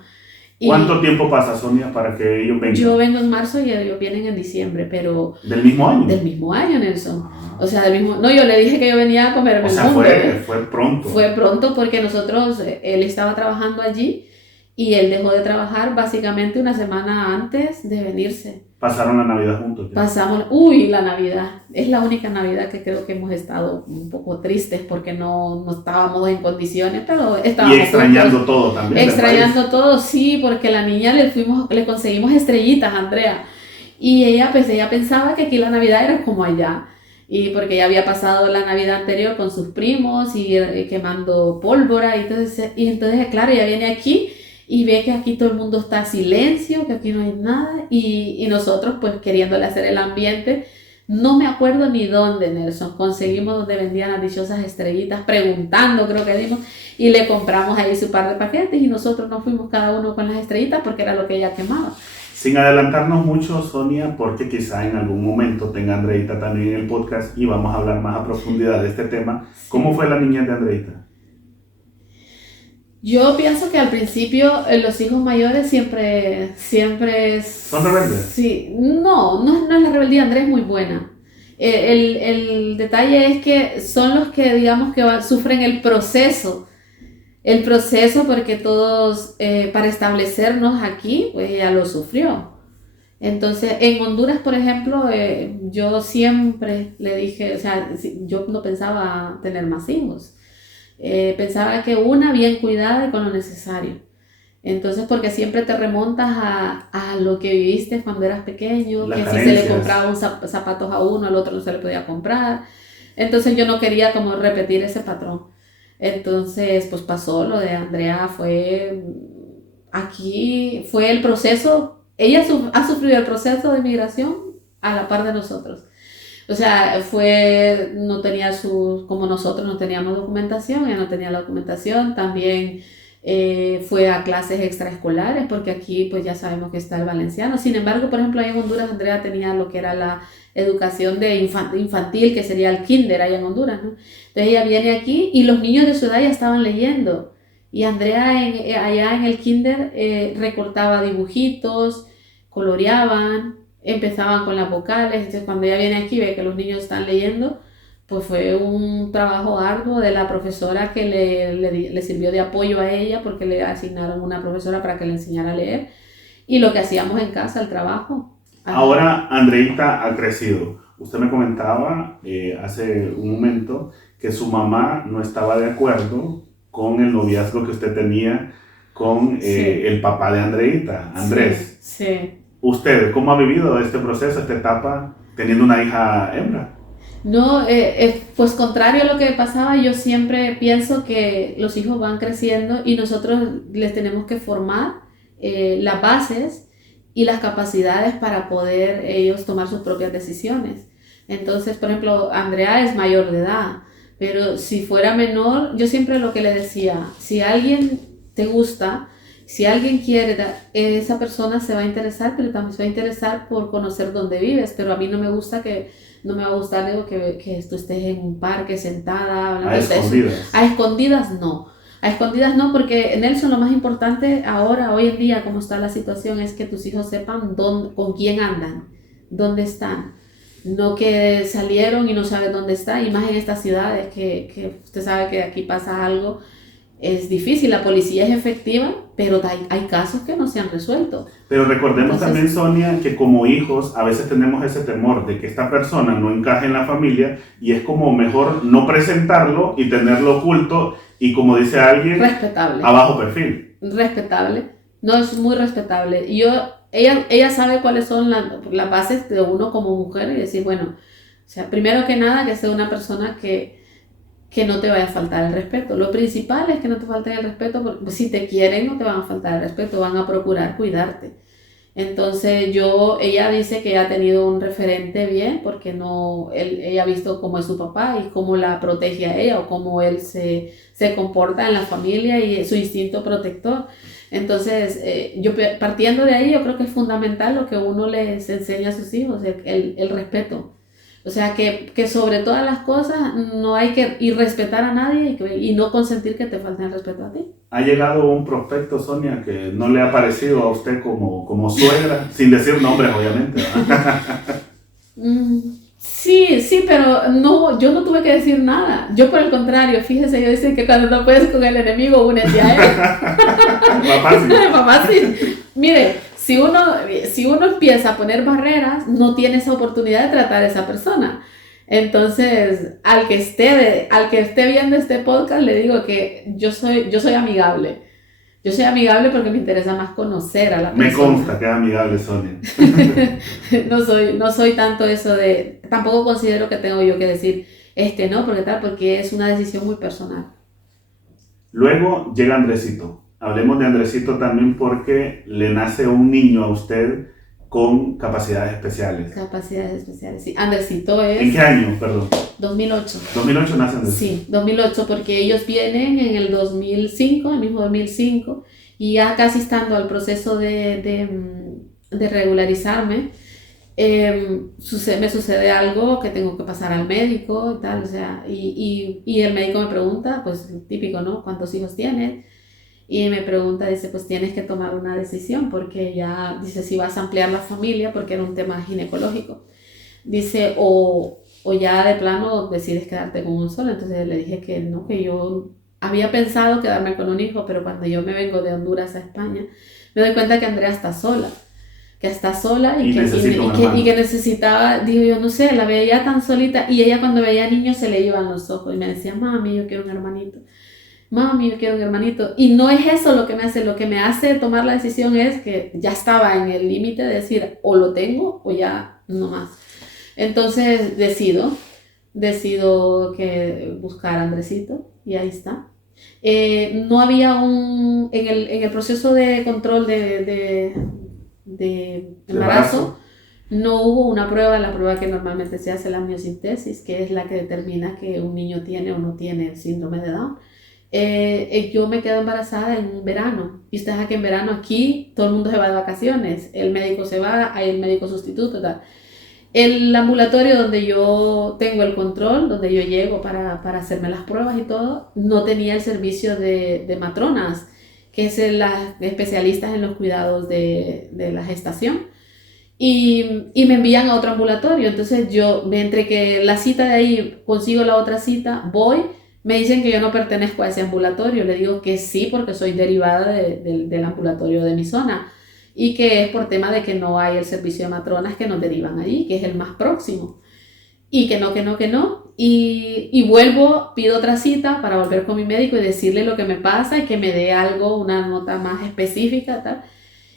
¿Cuánto tiempo pasa, Sonia, para que ellos vengan? Yo vengo en marzo y ellos vienen en diciembre, pero... ¿Del mismo año? Del mismo año, Nelson. O sea, del mismo... No, yo le dije que yo venía a comerme o sea, el mundo. fue pronto. Fue pronto porque nosotros, él estaba trabajando allí y él dejó de trabajar básicamente una semana antes de venirse. Pasaron la Navidad juntos. La Navidad. Es la única Navidad que creo que hemos estado un poco tristes porque no estábamos en condiciones, pero estábamos y extrañando juntos. Todo también. Extrañando todo, sí, porque la niña le conseguimos estrellitas a Andrea. Y ella pensaba que aquí la Navidad era como allá. Y porque ella había pasado la Navidad anterior con sus primos y quemando pólvora. Y entonces, claro, ella viene aquí y ve que aquí todo el mundo está en silencio, que aquí no hay nada, y nosotros pues queriéndole hacer el ambiente. No me acuerdo ni dónde, Nelson, conseguimos donde vendían las dichosas estrellitas, preguntando creo que dimos, y le compramos ahí su par de paquetes y nosotros nos fuimos cada uno con las estrellitas porque era lo que ella quemaba. Sin adelantarnos mucho, Sonia, porque quizá en algún momento tenga Andreita también en el podcast y vamos a hablar más a profundidad de este tema. ¿Cómo fue la niñez de Andreita? Yo pienso que al principio los hijos mayores siempre ¿Son rebeldes? Sí, no es la rebeldía. Andrea es muy buena. El detalle es que son los que digamos que sufren el proceso porque todos para establecernos aquí pues ella lo sufrió. Entonces en Honduras por ejemplo yo siempre le dije, o sea, yo no pensaba tener más hijos. Pensaba que una bien cuidada y con lo necesario. Entonces, porque siempre te remontas a lo que viviste cuando eras pequeño, que si se le compraba zapatos a uno, al otro no se le podía comprar. Entonces yo no quería como repetir ese patrón. Entonces, pues pasó lo de Andrea, fue el proceso, ella ha sufrido el proceso de migración a la par de nosotros. O sea, no tenía como nosotros no teníamos documentación, ella no tenía la documentación, también fue a clases extraescolares, porque aquí pues ya sabemos que está el valenciano. Sin embargo, por ejemplo, ahí en Honduras Andrea tenía lo que era la educación de infantil, que sería el kinder allá en Honduras, ¿no? Entonces ella viene aquí y los niños de su edad ya estaban leyendo. Y Andrea allá en el kinder recortaba dibujitos, coloreaban, empezaban con las vocales. Entonces cuando ella viene aquí ve que los niños están leyendo, pues fue un trabajo arduo de la profesora que le sirvió de apoyo a ella porque le asignaron una profesora para que le enseñara a leer, y lo que hacíamos en casa, el trabajo. Ahora Andreita ha crecido. Usted me comentaba hace un momento que su mamá no estaba de acuerdo con el noviazgo que usted tenía con el papá de Andreita, Andrés. Sí. ¿Usted cómo ha vivido este proceso, esta etapa, teniendo una hija hembra? No, pues contrario a lo que pasaba, yo siempre pienso que los hijos van creciendo y nosotros les tenemos que formar las bases y las capacidades para poder ellos tomar sus propias decisiones. Entonces, por ejemplo, Andrea es mayor de edad, pero si fuera menor, yo siempre lo que le decía, si alguien te gusta, si alguien quiere, esa persona se va a interesar, pero también se va a interesar por conocer dónde vives. Pero a mí no me va a gustar digo, que tú estés en un parque sentada hablando de escondidas. A escondidas no. A escondidas no, porque Nelson, lo más importante hoy en día, como está la situación, es que tus hijos sepan con quién andan, dónde están. No que salieron y no sabes dónde está, y más en estas ciudades que usted sabe que aquí pasa algo. Es difícil, la policía es efectiva, pero hay casos que no se han resuelto. Pero recordemos también, Sonia, que como hijos a veces tenemos ese temor de que esta persona no encaje en la familia y es como mejor no presentarlo y tenerlo oculto y, como dice alguien, respetable, a bajo perfil. Respetable, no, es muy respetable. Y ella sabe cuáles son las bases de uno como mujer, y decir, bueno, o sea, primero que nada que sea una persona que no te vaya a faltar el respeto. Lo principal es que no te falte el respeto, porque si te quieren no te van a faltar el respeto, van a procurar cuidarte. Entonces ella dice que ella ha tenido un referente bien, porque ella ha visto cómo es su papá y cómo la protege a ella, o cómo él se comporta en la familia y su instinto protector. Entonces, partiendo de ahí, yo creo que es fundamental lo que uno les enseña a sus hijos, el respeto. O sea, que sobre todas las cosas no hay que irrespetar a nadie y no consentir que te falten el respeto a ti. ¿Ha llegado un prospecto, Sonia, que no le ha parecido a usted como suegra? Sin decir nombres, obviamente, ¿verdad? Sí, pero no, yo no tuve que decir nada. Yo por el contrario, fíjese, yo dicen que cuando no puedes con el enemigo, únete a él. Más fácil. Más fácil. Mire, si uno empieza a poner barreras, no tiene esa oportunidad de tratar a esa persona. Entonces, al que esté viendo este podcast, le digo que yo soy amigable. Yo soy amigable porque me interesa más conocer a la persona. Me consta que es amigable, Sonia. No soy tanto eso de... Tampoco considero que tengo yo que decir no, porque es una decisión muy personal. Luego llega Andresito. Hablemos de Andresito también porque le nace un niño a usted con capacidades especiales. Capacidades especiales, sí. Andresito es... ¿En qué año, perdón? 2008. 2008 nace Andresito. Sí, 2008, porque ellos vienen en el 2005, el mismo 2005, y ya casi estando al proceso de regularizarme, me sucede algo que tengo que pasar al médico y tal, o sea, y el médico me pregunta, pues típico, ¿no? ¿Cuántos hijos tienes? Y me pregunta, dice, pues tienes que tomar una decisión, porque ya, dice, si vas a ampliar la familia, porque era un tema ginecológico, dice, o ya de plano decides quedarte con un solo. Entonces le dije que no, que yo había pensado quedarme con un hijo, pero cuando yo me vengo de Honduras a España, me doy cuenta que Andrea está sola y que necesitaba, digo yo, no sé, la veía tan solita, y ella cuando veía niños se le iban los ojos y me decía, mami, yo quiero un hermanito. Mami, yo quiero un hermanito. Y no es eso lo que me hace tomar la decisión, es que ya estaba en el límite de decir, o lo tengo o ya no más. Entonces decido que buscar a Andresito y ahí está. No había en el proceso de control de embarazo, no hubo una prueba, la prueba que normalmente se hace, la amniocentesis, que es la que determina que un niño tiene o no tiene el síndrome de Down. Yo me quedo embarazada en verano, y ustedes saben que en verano aquí todo el mundo se va de vacaciones, el médico se va, hay el médico sustituto, tal. El ambulatorio donde yo tengo el control, donde yo llego para hacerme las pruebas y todo, no tenía el servicio de matronas, que es las especialistas en los cuidados de la gestación, y me envían a otro ambulatorio. Entonces yo, entre que la cita de ahí consigo la otra cita, voy, me dicen que yo no pertenezco a ese ambulatorio, le digo que sí porque soy derivada del ambulatorio de mi zona, y que es por tema de que no hay el servicio de matronas que nos derivan allí, que es el más próximo, y que no, y vuelvo, pido otra cita para volver con mi médico y decirle lo que me pasa y que me dé algo, una nota más específica, tal.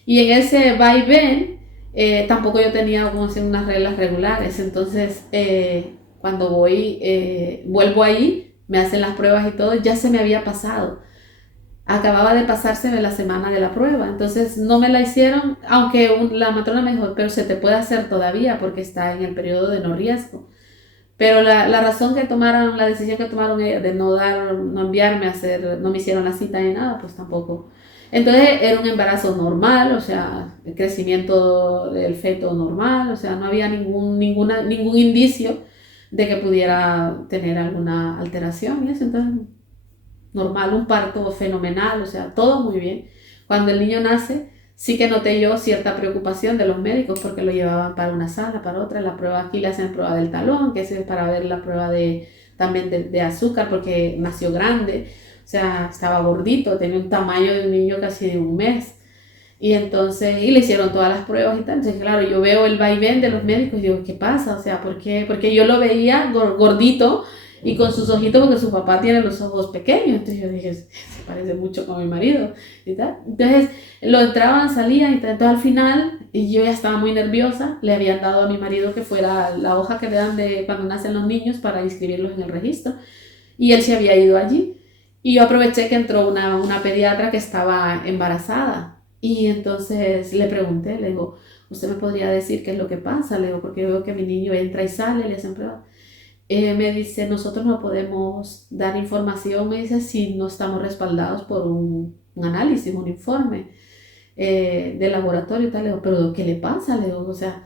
Y en ese va y ven, tampoco yo tenía como decir unas reglas regulares, entonces cuando vuelvo ahí, me hacen las pruebas y todo, ya se me había pasado. Acababa de pasárseme la semana de la prueba, entonces no me la hicieron, aunque la matrona me dijo, pero se te puede hacer todavía porque está en el periodo de no riesgo. Pero la decisión que tomaron ellas de no enviarme a hacer, no me hicieron la cita ni nada, pues tampoco. Entonces era un embarazo normal, o sea, el crecimiento del feto normal, o sea, no había ningún indicio de que pudiera tener alguna alteración y eso. Entonces, normal, un parto fenomenal, o sea, todo muy bien. Cuando el niño nace, sí que noté yo cierta preocupación de los médicos porque lo llevaban para una sala, para otra. La prueba aquí le hacen prueba del talón, que es para ver la prueba también de azúcar, porque nació grande, o sea, estaba gordito, tenía un tamaño de un niño casi de un mes. Y entonces, le hicieron todas las pruebas y tal. Entonces, claro, yo veo el vaivén de los médicos y digo, ¿qué pasa? O sea, ¿por qué? Porque yo lo veía gordito y con sus ojitos, porque su papá tiene los ojos pequeños. Entonces yo dije, se parece mucho con mi marido y tal. Entonces, lo entraban, salían y tal. Entonces, al final, y yo ya estaba muy nerviosa, le habían dado a mi marido que fuera la hoja que le dan de cuando nacen los niños para inscribirlos en el registro. Y él se había ido allí. Y yo aproveché que entró una pediatra que estaba embarazada. Y entonces le pregunté, le digo, ¿usted me podría decir qué es lo que pasa? Le digo, porque yo veo que mi niño entra y sale, le hacen pruebas. Me dice, nosotros no podemos dar información, me dice, si no estamos respaldados por un un análisis, un informe de laboratorio y tal. Le digo, pero ¿qué le pasa? Le digo, o sea,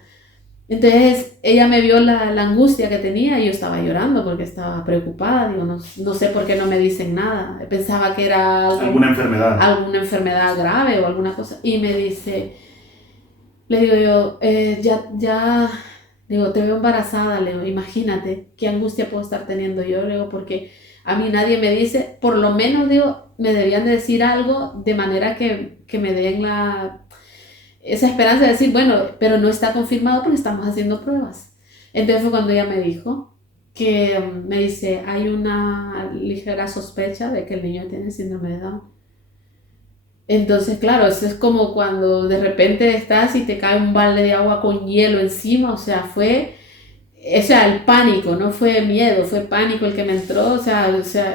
entonces ella me vio la angustia que tenía y yo estaba llorando porque estaba preocupada. Digo, no sé por qué no me dicen nada. Pensaba que era alguna enfermedad grave o alguna cosa. Y me dice, le digo yo, digo, te veo embarazada, le digo, imagínate qué angustia puedo estar teniendo yo, le digo, porque a mí nadie me dice, por lo menos, digo, me deberían de decir algo de manera que me den esa esperanza de decir, bueno, pero no está confirmado porque estamos haciendo pruebas. Entonces fue cuando ella me dijo que, me dice, hay una ligera sospecha de que el niño tiene síndrome de Down. Entonces, claro, eso es como cuando de repente estás y te cae un balde de agua con hielo encima, o sea, el pánico, no fue miedo, fue pánico el que me entró, o sea,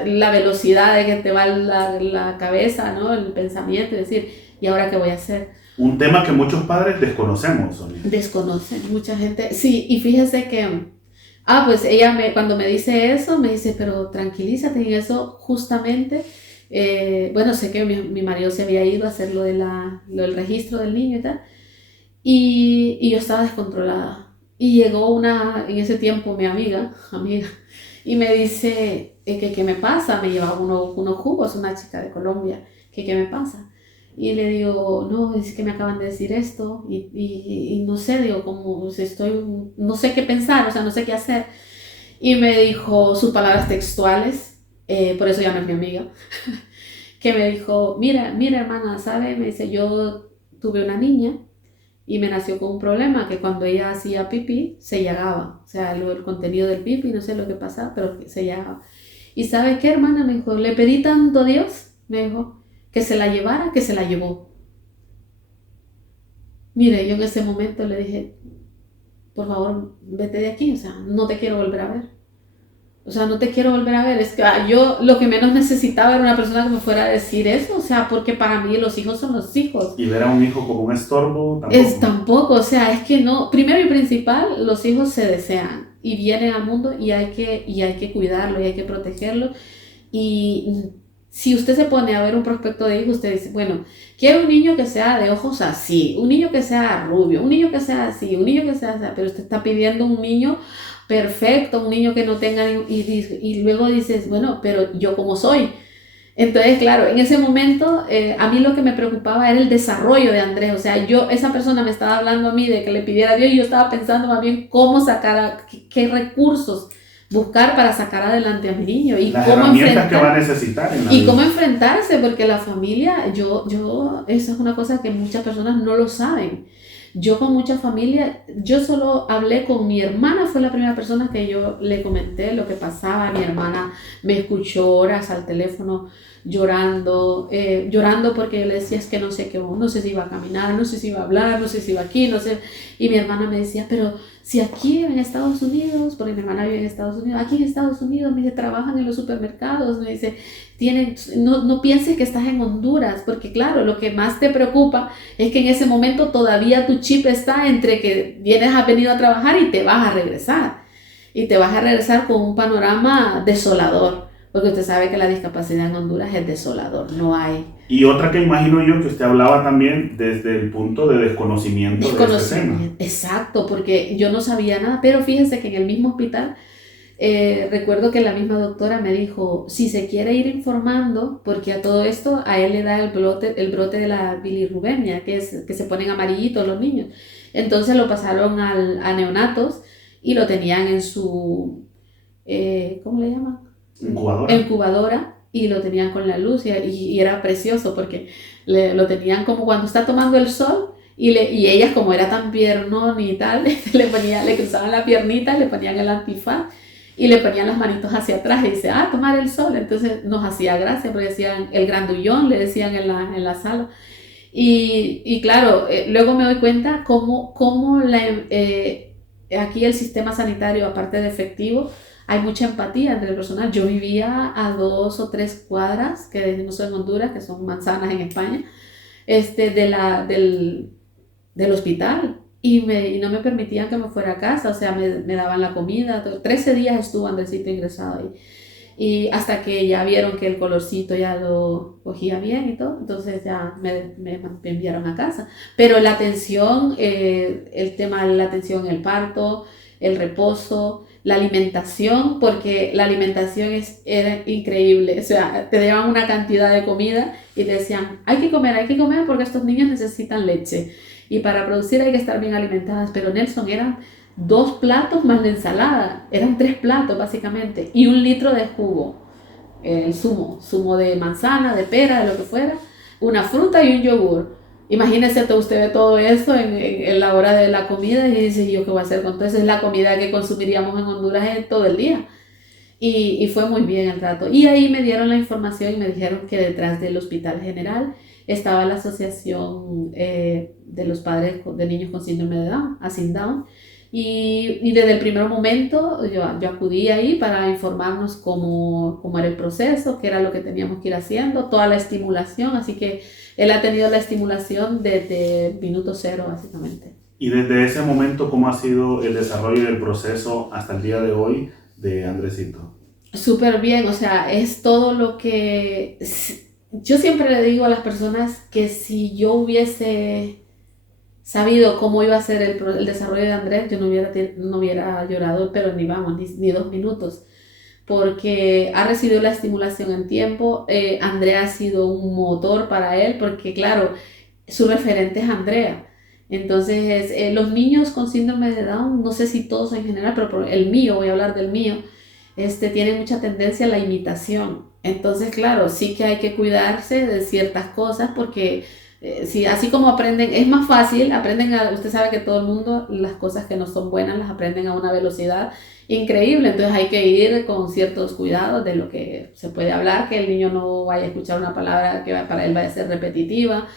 la velocidad de que te va la cabeza, ¿no? El pensamiento, decir, ¿y ahora qué voy a hacer? Un tema que muchos padres desconocemos, Sonia. Desconocen, mucha gente, sí, y fíjese que, pues cuando me dice eso, me dice, pero tranquilízate, en eso justamente. Bueno, sé que mi marido se había ido a hacer lo del registro del niño y tal, y yo estaba descontrolada. Y llegó en ese tiempo mi amiga, y me dice, ¿qué me pasa? Me llevaba unos jugos, una chica de Colombia, ¿qué me pasa? Y le digo, no, es que me acaban de decir esto, y no sé, digo, como no sé qué pensar, o sea, no sé qué hacer. Y me dijo sus palabras textuales, por eso ya no es mi amiga, que me dijo, mira hermana, ¿sabe? Me dice, yo tuve una niña y me nació con un problema que cuando ella hacía pipí se llagaba, o sea, el contenido del pipí, no sé lo que pasaba, pero se llagaba. ¿Y sabe qué, hermana? Me dijo, le pedí tanto a Dios, me dijo, que se la llevara, que se la llevó. Mire, yo en ese momento le dije, por favor, vete de aquí, o sea, no te quiero volver a ver. O sea, no te quiero volver a ver. Es que yo lo que menos necesitaba era una persona que me fuera a decir eso. O sea, porque para mí los hijos son los hijos. Y ver a un hijo como un estorbo tampoco. Tampoco, o sea, es que no. Primero y principal, los hijos se desean y vienen al mundo y hay que cuidarlo y hay que protegerlo. Y si usted se pone a ver un prospecto de hijo, usted dice, bueno, quiero un niño que sea de ojos así, un niño que sea rubio, un niño que sea así, un niño que sea así, pero usted está pidiendo un niño perfecto, un niño que no tenga, y luego dices, bueno, pero yo cómo soy. Entonces, claro, en ese momento a mí lo que me preocupaba era el desarrollo de Andrés, o sea, esa persona me estaba hablando a mí de que le pidiera a Dios y yo estaba pensando más bien cómo sacar, qué recursos buscar para sacar adelante a mi niño y las cómo herramientas que va a necesitar en la vida. Cómo enfrentarse, porque la familia, esa es una cosa que muchas personas no lo saben. Yo con mucha familia, yo solo hablé con mi hermana, fue la primera persona que yo le comenté lo que pasaba. Mi hermana me escuchó horas al teléfono llorando porque yo le decía, es que no sé qué, no sé si iba a caminar, no sé si iba a hablar, no sé si iba aquí, no sé. Y mi hermana me decía, pero si aquí en Estados Unidos, porque mi hermana vive en Estados Unidos, aquí en Estados Unidos, me dice, trabajan en los supermercados, me dice, no pienses que estás en Honduras, porque claro, lo que más te preocupa es que en ese momento todavía tu chip está entre que has venido a trabajar y te vas a regresar. Y te vas a regresar con un panorama desolador, porque usted sabe que la discapacidad en Honduras es desolador, no hay. Y otra que imagino yo que usted hablaba también desde el punto de desconocimiento de este tema. Exacto, porque yo no sabía nada, pero fíjense que en el mismo hospital recuerdo que la misma doctora me dijo, si se quiere ir informando, porque a todo esto a él le da el brote de la bilirrubemia, que se ponen amarillitos los niños. Entonces lo pasaron a neonatos y lo tenían en su, ¿cómo le llaman? Incubadora, y lo tenían con la luz y era precioso porque lo tenían como cuando está tomando el sol. Y ellas, como era tan piernón y tal, le cruzaban la piernita, le ponían el antifaz y le ponían las manitos hacia atrás y dice, tomar el sol. Entonces nos hacía gracia porque decían el grandullón, le decían en la sala. Y claro, luego me doy cuenta cómo aquí el sistema sanitario, aparte de efectivo, hay mucha empatía entre el personal. Yo vivía a 2 o 3 cuadras, que no son en Honduras, que son manzanas en España, del hospital. Y no me permitían que me fuera a casa, o sea, me daban la comida. 13 días estuvo Andresito ingresado ahí. y hasta que ya vieron que el colorcito ya lo cogía bien y todo, entonces ya me enviaron a casa. Pero la atención, el tema de la atención, el parto, el reposo, la alimentación, porque la alimentación era increíble, o sea, te daban una cantidad de comida y te decían, hay que comer porque estos niños necesitan leche y para producir hay que estar bien alimentadas, pero Nelson eran 2 platos más la ensalada, eran 3 platos básicamente, y 1 litro de jugo, el zumo de manzana, de pera, de lo que fuera, una fruta y un yogur. Imagínese usted todo eso en la hora de la comida y dice, ¿yo qué voy a hacer con todo eso? Es la comida que consumiríamos en Honduras todo el día. Y fue muy bien el trato. Y ahí me dieron la información y me dijeron que detrás del Hospital General estaba la Asociación de los Padres de Niños con Síndrome de Down, ASINDAUN. Y desde el primer momento yo acudí ahí para informarnos cómo era el proceso, qué era lo que teníamos que ir haciendo, toda la estimulación. Así que él ha tenido la estimulación desde el minuto cero, básicamente. Y desde ese momento, ¿cómo ha sido el desarrollo del proceso hasta el día de hoy de Andresito? Súper bien, o sea, es todo lo que... Yo siempre le digo a las personas que si yo hubiese sabido cómo iba a ser el desarrollo de Andrés, yo no hubiera llorado, pero ni 2 minutos, porque ha recibido la estimulación en tiempo. Andrea ha sido un motor para él, porque claro, su referente es Andrea. Entonces, los niños con síndrome de Down, no sé si todos en general, pero el mío, voy a hablar del mío, tiene mucha tendencia a la imitación. Entonces, claro, sí que hay que cuidarse de ciertas cosas porque sí, así como aprenden, es más fácil, usted sabe que todo el mundo las cosas que no son buenas las aprenden a una velocidad increíble, entonces hay que ir con ciertos cuidados de lo que se puede hablar, que el niño no vaya a escuchar una palabra que para él vaya a ser repetitiva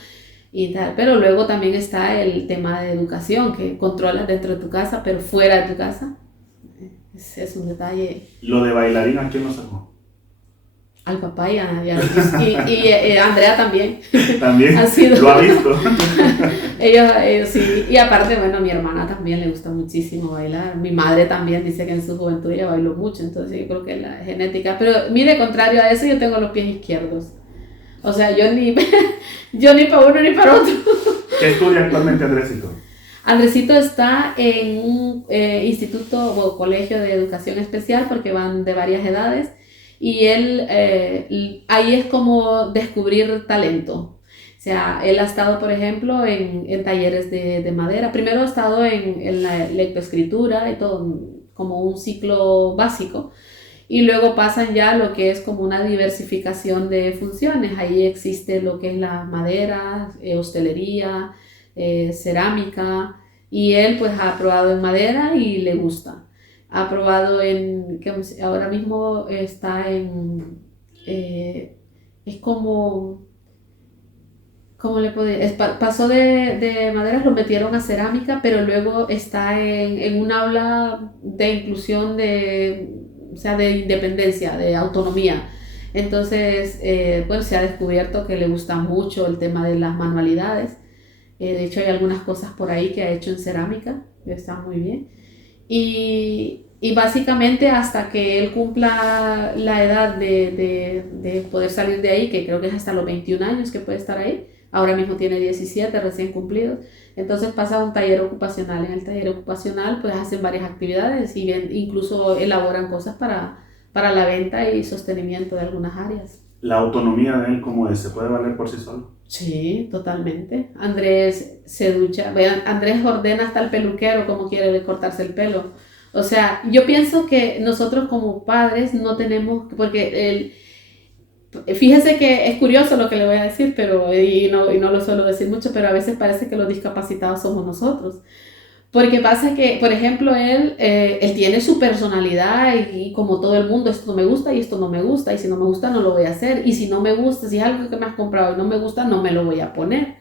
y tal, pero luego también está el tema de educación, que controlas dentro de tu casa, pero fuera de tu casa. Es un detalle. ¿Lo de bailarín a quién lo sacó? Al papá y Andrea también. También. Ha sido... Lo ha visto. ellos sí. Y aparte, bueno, a mi hermana también le gusta muchísimo bailar. Mi madre también dice que en su juventud ella bailó mucho. Entonces yo creo que es la genética. Pero mire, contrario a eso, yo tengo los pies izquierdos. O sea, yo ni para uno ni para otro. ¿Qué estudia actualmente Andresito? Andresito está en un instituto o colegio de educación especial porque van de varias edades y él ahí es como descubrir talento. O sea, él ha estado, por ejemplo, en talleres de madera. Primero ha estado en la lectoescritura y todo, como un ciclo básico. Y luego pasan ya a lo que es como una diversificación de funciones. Ahí existe lo que es la madera, hostelería, cerámica, y él pues ha probado en madera y le gusta. Ha probado ahora mismo está es como, ¿cómo le puedo decir? Pasó de madera, lo metieron a cerámica, pero luego está en un aula de inclusión o sea, de independencia, de autonomía. Entonces, pues se ha descubierto que le gusta mucho el tema de las manualidades. De hecho, hay algunas cosas por ahí que ha hecho en cerámica, que están muy bien. Y básicamente hasta que él cumpla la edad de poder salir de ahí, que creo que es hasta los 21 años que puede estar ahí, ahora mismo tiene 17 recién cumplidos, entonces pasa a un taller ocupacional. En el taller ocupacional pues hacen varias actividades y incluso elaboran cosas para la venta y sostenimiento de algunas áreas. ¿La autonomía de él cómo es? ¿Se puede valer por sí solo? Sí, totalmente. Andrés se ducha. Vean, Andrés ordena hasta el peluquero cómo quiere cortarse el pelo. O sea, yo pienso que nosotros como padres no tenemos, porque fíjese que es curioso lo que le voy a decir, y no lo suelo decir mucho, pero a veces parece que los discapacitados somos nosotros. Porque pasa que, por ejemplo, él tiene su personalidad y como todo el mundo, esto no me gusta y esto no me gusta, y si no me gusta no lo voy a hacer, y si no me gusta, si es algo que me has comprado y no me gusta, no me lo voy a poner.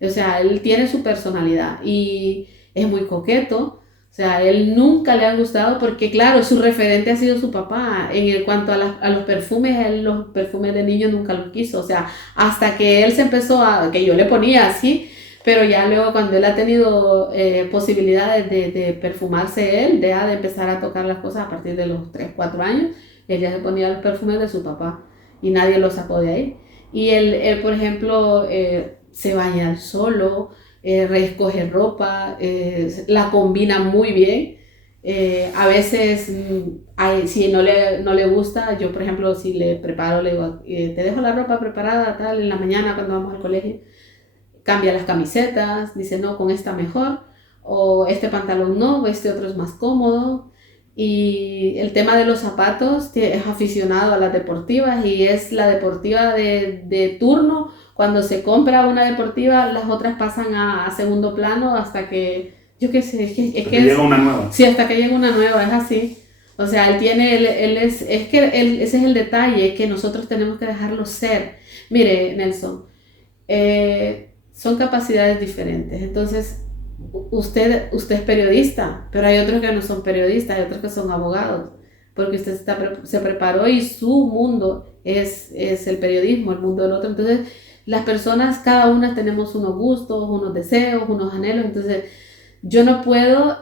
O sea, él tiene su personalidad y es muy coqueto. O sea, él nunca le ha gustado porque, claro, su referente ha sido su papá. Cuanto a los perfumes, él los perfumes de niño nunca los quiso. O sea, hasta que él se empezó que yo le ponía así, pero ya luego cuando él ha tenido posibilidades de perfumarse él, de empezar a tocar las cosas a partir de los 3, 4 años, ella se ponía los perfumes de su papá y nadie lo sacó de ahí. Y él por ejemplo, se baña él solo, recoge ropa, la combina muy bien. A veces, si no le gusta, yo por ejemplo, si le preparo, le digo, te dejo la ropa preparada tal en la mañana cuando vamos al colegio, cambia las camisetas, dice no, con esta mejor, o este pantalón no, o este otro es más cómodo. Y el tema de los zapatos, es aficionado a las deportivas y es la deportiva de turno. Cuando se compra una deportiva, las otras pasan a segundo plano hasta que, yo qué sé, hasta que llega una nueva. Sí, hasta que llega una nueva, es así. O sea, es que ese es el detalle, que nosotros tenemos que dejarlo ser. Mire, Nelson, son capacidades diferentes. Entonces, usted es periodista, pero hay otros que no son periodistas, hay otros que son abogados, porque usted se preparó y su mundo es el periodismo, el mundo del otro. Entonces, las personas, cada una tenemos unos gustos, unos deseos, unos anhelos. Entonces, yo no puedo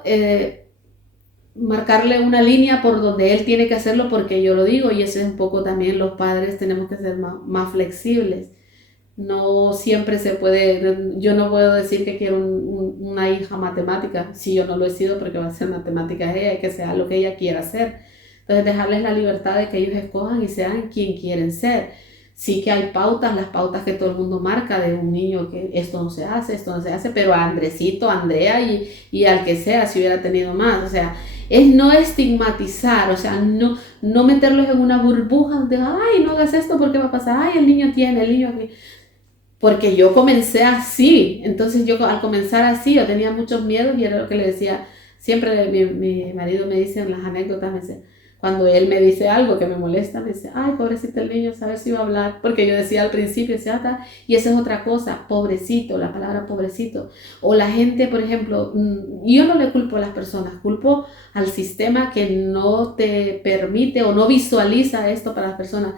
marcarle una línea por donde él tiene que hacerlo porque yo lo digo, y eso es un poco también los padres tenemos que ser más flexibles. No siempre se puede, yo no puedo decir que quiero una hija matemática, si yo no lo he sido, porque va a ser matemática ella, y que sea lo que ella quiera hacer. Entonces dejarles la libertad de que ellos escojan y sean quien quieren ser. Sí que hay pautas, las pautas que todo el mundo marca de un niño, que esto no se hace, pero a Andresito, a Andrea y al que sea, si hubiera tenido más. O sea, es no estigmatizar, o sea, no meterlos en una burbuja de, ay, no hagas esto porque va a pasar, ay, el niño tiene, el niño aquí. Porque yo comencé así, entonces yo al comenzar así, yo tenía muchos miedos y era lo que le decía, siempre mi marido me dice en las anécdotas, me dice, cuando él me dice algo que me molesta, me dice, ay, pobrecito el niño, a ver si va a hablar, porque yo decía al principio, decía, y esa es otra cosa, pobrecito, la palabra pobrecito, o la gente, por ejemplo, yo no le culpo a las personas, culpo al sistema que no te permite o no visualiza esto para las personas.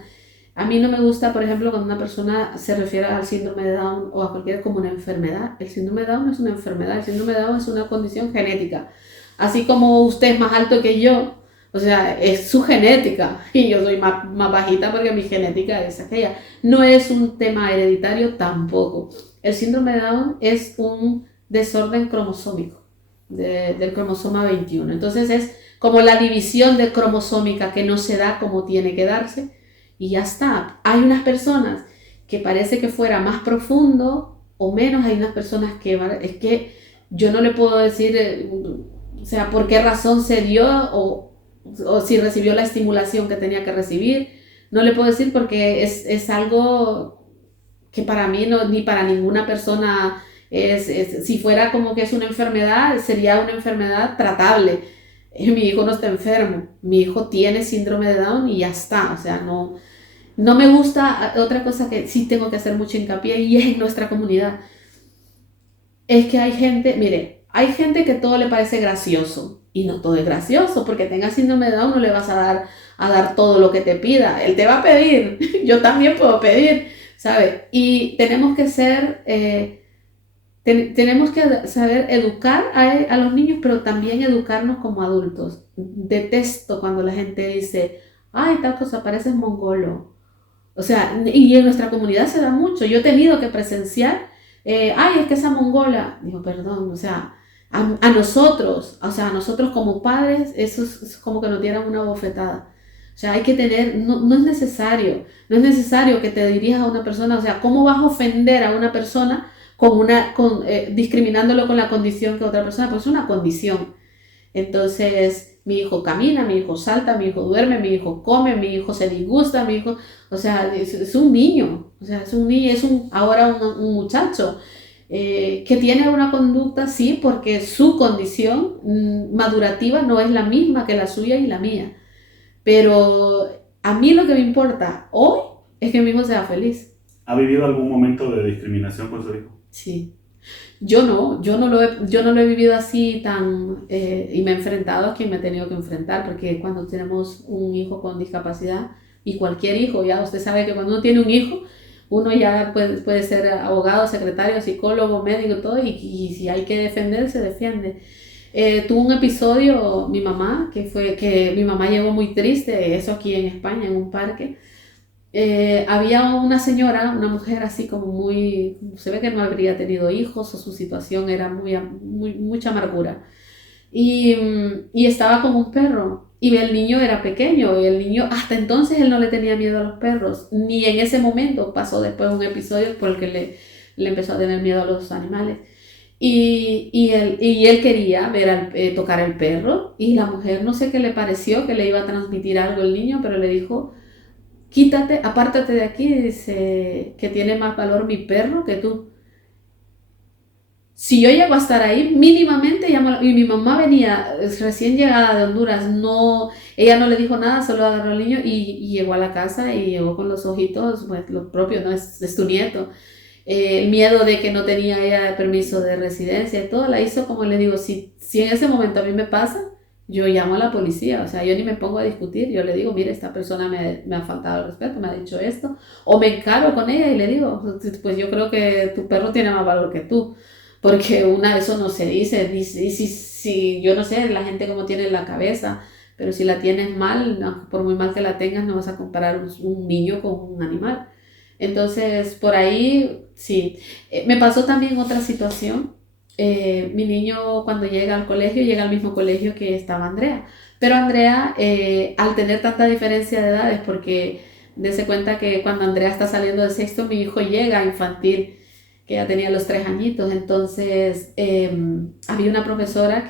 A mí no me gusta, por ejemplo, cuando una persona se refiere al síndrome de Down o a cualquier como una enfermedad. El síndrome de Down no es una enfermedad, el síndrome de Down es una condición genética. Así como usted es más alto que yo, o sea, es su genética y yo soy más bajita porque mi genética es aquella. No es un tema hereditario tampoco. El síndrome de Down es un desorden cromosómico del cromosoma 21. Entonces es como la división de cromosómica que no se da como tiene que darse. Y ya está. Hay unas personas que parece que fuera más profundo o menos, hay unas personas que es que yo no le puedo decir, o sea, por qué razón se dio o si recibió la estimulación que tenía que recibir. No le puedo decir porque es algo que para mí no, ni para ninguna persona si fuera como que es una enfermedad, sería una enfermedad tratable. Mi hijo no está enfermo, mi hijo tiene síndrome de Down y ya está, o sea, no me gusta. Otra cosa que sí tengo que hacer mucho hincapié y es en nuestra comunidad, es que hay gente, mire, hay gente que todo le parece gracioso y no todo es gracioso, porque tenga síndrome de Down no le vas a dar todo lo que te pida, él te va a pedir, yo también puedo pedir, ¿sabes? Y tenemos que ser... tenemos que saber educar a los niños, pero también educarnos como adultos. Detesto cuando la gente dice, ay, tal cosa, pareces mongolo. O sea, y en nuestra comunidad se da mucho. Yo he tenido que presenciar, ay, es que esa mongola. Digo, perdón, o sea, a nosotros, o sea, a nosotros como padres, eso es como que nos dieran una bofetada. O sea, hay que tener, no es necesario que te dirijas a una persona. O sea, ¿cómo vas a ofender a una persona discriminándolo con la condición que otra persona? Pues es una condición. Entonces, mi hijo camina, mi hijo salta, mi hijo duerme, mi hijo come, mi hijo se disgusta, mi hijo, o sea, es un niño, o sea, es un niño, ahora un muchacho que tiene una conducta, sí, porque su condición madurativa no es la misma que la suya y la mía. Pero a mí lo que me importa hoy es que mi hijo sea feliz. ¿Ha vivido algún momento de discriminación con su hijo? Sí. Yo no lo he vivido así tan, y me he enfrentado a quien me he tenido que enfrentar, porque cuando tenemos un hijo con discapacidad, y cualquier hijo, ya usted sabe que cuando uno tiene un hijo, uno ya puede ser abogado, secretario, psicólogo, médico, todo, y si hay que defender, se defiende. Tuvo un episodio mi mamá, que fue que mi mamá llegó muy triste, eso aquí en España, en un parque. Había una señora, una mujer así como muy, se ve que no habría tenido hijos o su situación era mucha amargura. Y estaba con un perro y el niño era pequeño y el niño, hasta entonces él no le tenía miedo a los perros, ni en ese momento pasó después un episodio por el que le empezó a tener miedo a los animales. Y él quería tocar al perro y la mujer no sé qué le pareció, que le iba a transmitir algo el niño, pero le dijo, quítate, apártate de aquí, dice que tiene más valor mi perro que tú. Si yo llego a estar ahí, mínimamente, y mi mamá venía recién llegada de Honduras, no, ella no le dijo nada, solo agarró al niño y llegó a la casa y llegó con los ojitos, pues los propios, no es tu nieto. El miedo de que no tenía ella permiso de residencia y todo, la hizo como le digo, si en ese momento a mí me pasa, yo llamo a la policía, o sea, yo ni me pongo a discutir, yo le digo, mire, esta persona me ha faltado el respeto, me ha dicho esto, o me encaro con ella y le digo, pues yo creo que tu perro tiene más valor que tú, porque una de eso no se dice y si yo no sé la gente cómo tiene la cabeza, pero si la tienes mal, no, por muy mal que la tengas, no vas a comparar un niño con un animal. Entonces, por ahí, sí. Me pasó también otra situación. Mi niño cuando llega al colegio, llega al mismo colegio que estaba Andrea. Pero Andrea, al tener tanta diferencia de edades, porque dése cuenta que cuando Andrea está saliendo de sexto, mi hijo llega a infantil, que ya tenía los 3 añitos. Entonces, había una profesora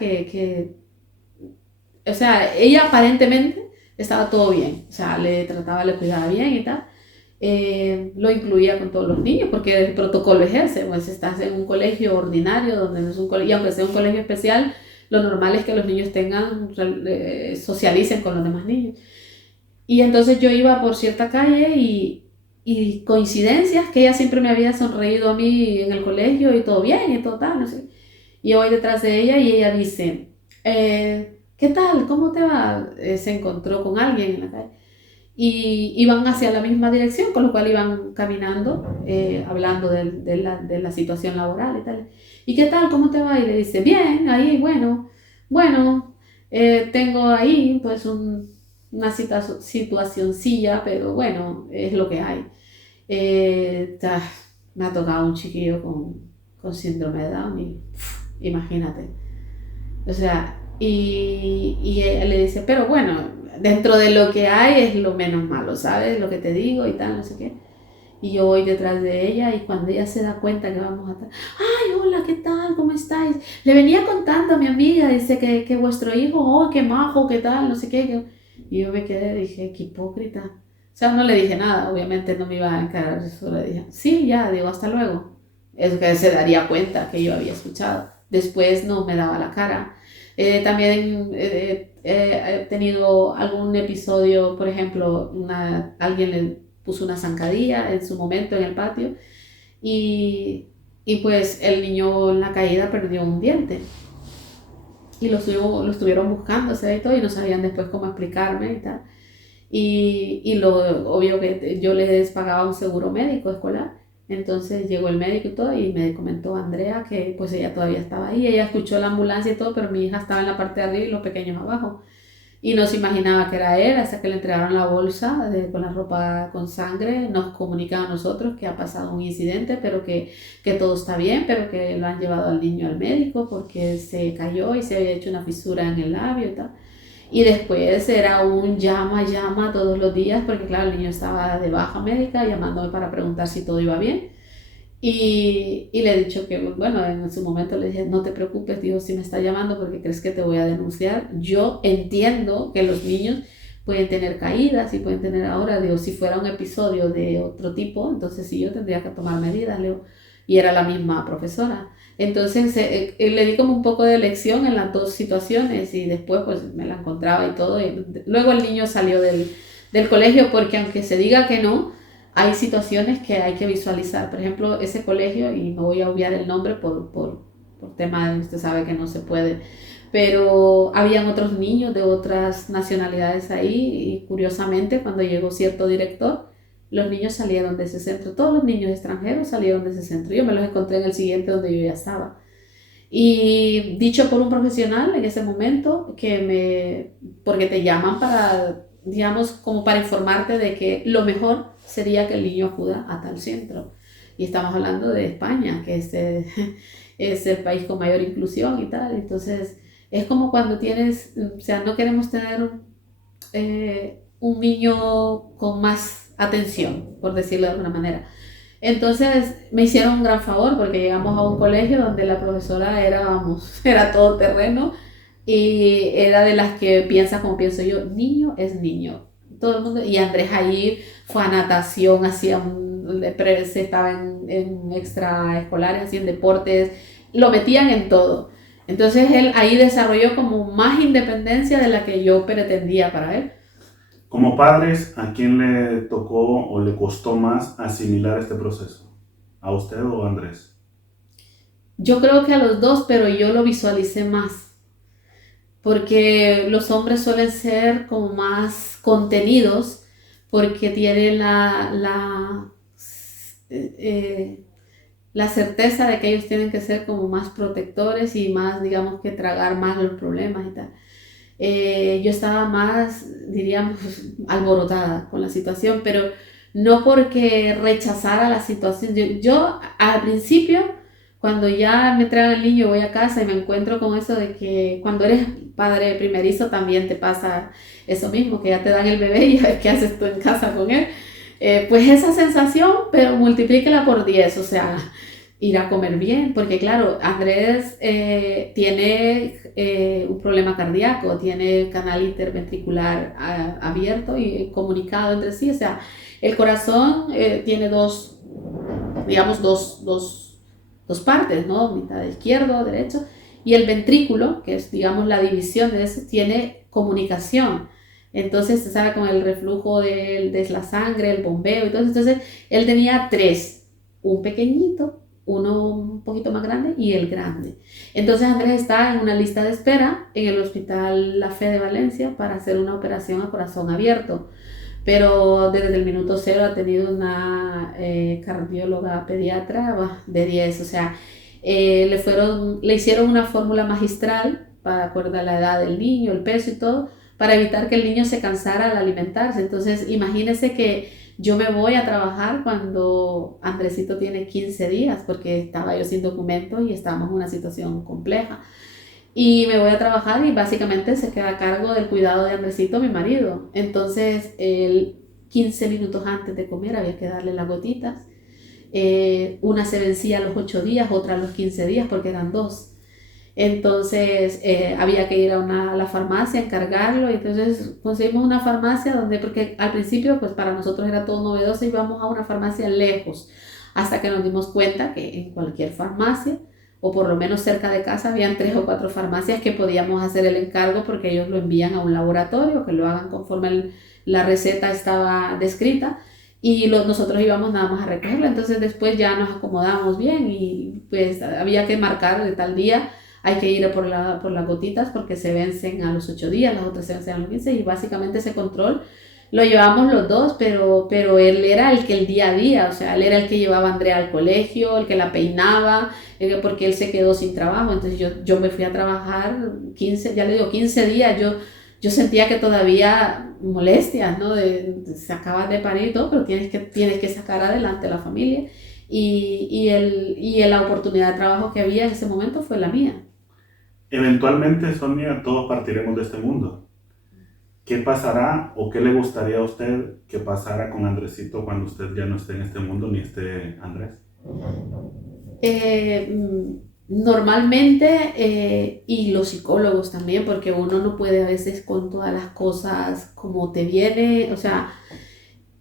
o sea, ella aparentemente estaba todo bien. O sea, le trataba, le cuidaba bien y tal. Lo incluía con todos los niños porque el protocolo es ese, pues estás en un colegio ordinario donde no es un colegio, y aunque sea un colegio especial, lo normal es que los niños socialicen con los demás niños. Y entonces yo iba por cierta calle y coincidencias que ella siempre me había sonreído a mí en el colegio y todo bien y todo tal, no sé. Y yo voy detrás de ella y ella dice, ¿qué tal? ¿Cómo te va? Se encontró con alguien en la calle y iban hacia la misma dirección, con lo cual iban caminando, hablando de la situación laboral y tal. ¿Y qué tal? ¿Cómo te va? Y le dice, bien, ahí, bueno, tengo ahí pues una situacioncilla, pero bueno, es lo que hay. Me ha tocado un chiquillo con síndrome de Down y imagínate. O sea, y ella le dice, pero bueno, dentro de lo que hay es lo menos malo, ¿sabes? Lo que te digo y tal, no sé qué. Y yo voy detrás de ella y cuando ella se da cuenta que vamos a estar, ay, hola, ¿qué tal? ¿Cómo estáis? Le venía contando a mi amiga, dice que vuestro hijo, oh, qué majo, qué tal, no sé qué. Y yo me quedé, dije, qué hipócrita. O sea, no le dije nada, obviamente no me iba a encarar, solo le dije, sí, ya, digo, hasta luego. Es que se daría cuenta que yo había escuchado. Después no me daba la cara. También he tenido algún episodio, por ejemplo, alguien le puso una zancadilla en su momento en el patio y pues el niño en la caída perdió un diente y lo estuvieron buscando y todo y no sabían después cómo explicarme y tal. Y lo obvio que yo les pagaba un seguro médico escolar. Entonces llegó el médico y todo y me comentó Andrea que pues ella todavía estaba ahí, ella escuchó la ambulancia y todo, pero mi hija estaba en la parte de arriba y los pequeños abajo. Y no se imaginaba que era él hasta que le entregaron la bolsa con la ropa con sangre. Nos comunican a nosotros que ha pasado un incidente, pero que todo está bien, pero que lo han llevado al niño al médico porque se cayó y se había hecho una fisura en el labio y tal. Y después era un llama todos los días, porque claro, el niño estaba de baja médica, llamándome para preguntar si todo iba bien. Y le he dicho que, bueno, en su momento le dije, no te preocupes, digo, si me está llamando porque crees que te voy a denunciar. Yo entiendo que los niños pueden tener caídas y pueden tener ahora, digo, si fuera un episodio de otro tipo, entonces sí yo tendría que tomar medidas, Leo. Y era la misma profesora. Entonces le di como un poco de lección en las dos situaciones y después pues me la encontraba y todo. Y luego el niño salió del colegio porque aunque se diga que no, hay situaciones que hay que visualizar. Por ejemplo, ese colegio, y me voy a obviar el nombre por tema de, usted sabe que no se puede, pero habían otros niños de otras nacionalidades ahí y curiosamente cuando llegó cierto director, los niños salieron de ese centro, todos los niños extranjeros salieron de ese centro. Yo me los encontré en el siguiente donde yo ya estaba. Y dicho por un profesional en ese momento, porque te llaman para, digamos, como para informarte de que lo mejor sería que el niño acuda a tal centro. Y estamos hablando de España, que es el país con mayor inclusión y tal. Entonces, es como cuando tienes, o sea, no queremos tener un niño con más atención, por decirlo de alguna manera. Entonces me hicieron un gran favor porque llegamos a un colegio donde la profesora era, vamos, era todo terreno y era de las que piensa como pienso yo, niño es niño. Todo el mundo, y Andrés ahí fue a natación, se estaba en extraescolares, hacía en deportes, lo metían en todo. Entonces él ahí desarrolló como más independencia de la que yo pretendía para él. Como padres, ¿a quién le tocó o le costó más asimilar este proceso? ¿A usted o a Andrés? Yo creo que a los dos, pero yo lo visualicé más, porque los hombres suelen ser como más contenidos, porque tienen la certeza de que ellos tienen que ser como más protectores y más, digamos, que tragar más los problemas y tal. Yo estaba más, diríamos, alborotada con la situación, pero no porque rechazara la situación. Yo al principio, cuando ya me traen el niño, voy a casa y me encuentro con eso de que cuando eres padre primerizo también te pasa eso mismo, que ya te dan el bebé y ya ves qué haces tú en casa con él. Pues esa sensación, pero multiplícala por 10, o sea, ir a comer bien, porque claro, Andrés tiene un problema cardíaco, tiene el canal interventricular abierto y comunicado entre sí, o sea, el corazón tiene digamos, dos partes, ¿no? Mitad izquierdo, derecho, y el ventrículo, que es, digamos, la división de eso, tiene comunicación. Entonces se sabe con el reflujo de la sangre, el bombeo y todo eso. Entonces él tenía tres, un pequeñito, uno un poquito más grande y el grande. Entonces Andrés está en una lista de espera en el Hospital La Fe de Valencia para hacer una operación a corazón abierto. Pero desde el minuto cero ha tenido una cardióloga pediatra de 10, o sea, le hicieron una fórmula magistral para acordar la edad del niño, el peso y todo, para evitar que el niño se cansara al alimentarse. Entonces, imagínese que yo me voy a trabajar cuando Andresito tiene 15 días, porque estaba yo sin documentos y estábamos en una situación compleja. Y me voy a trabajar y básicamente se queda a cargo del cuidado de Andresito, mi marido. Entonces, 15 minutos antes de comer había que darle las gotitas. Una se vencía a los 8 días, otra a los 15 días, porque eran dos. Entonces había que ir a la farmacia, encargarlo, y entonces conseguimos una farmacia donde, porque al principio pues para nosotros era todo novedoso, íbamos a una farmacia lejos, hasta que nos dimos cuenta que en cualquier farmacia, o por lo menos cerca de casa, habían 3 o 4 farmacias que podíamos hacer el encargo porque ellos lo envían a un laboratorio, que lo hagan conforme la receta estaba descrita, y nosotros íbamos nada más a recogerlo. Entonces después ya nos acomodamos bien y pues había que marcar de tal día hay que ir por las gotitas porque se vencen a los 8 días, las otras se vencen a los 15, y básicamente ese control lo llevábamos los dos, pero él era el día a día, o sea, él era el que llevaba a Andrea al colegio, el que la peinaba, porque él se quedó sin trabajo. Entonces yo me fui a trabajar 15, ya le digo, 15 días, yo sentía que todavía molestias, ¿no? Se acabas de parir y todo, pero tienes que sacar adelante la familia, y la oportunidad de trabajo que había en ese momento fue la mía. Eventualmente, Sonia, todos partiremos de este mundo. ¿Qué pasará o qué le gustaría a usted que pasara con Andresito cuando usted ya no esté en este mundo ni esté Andrés? Normalmente, y los psicólogos también, porque uno no puede a veces con todas las cosas como te viene, o sea,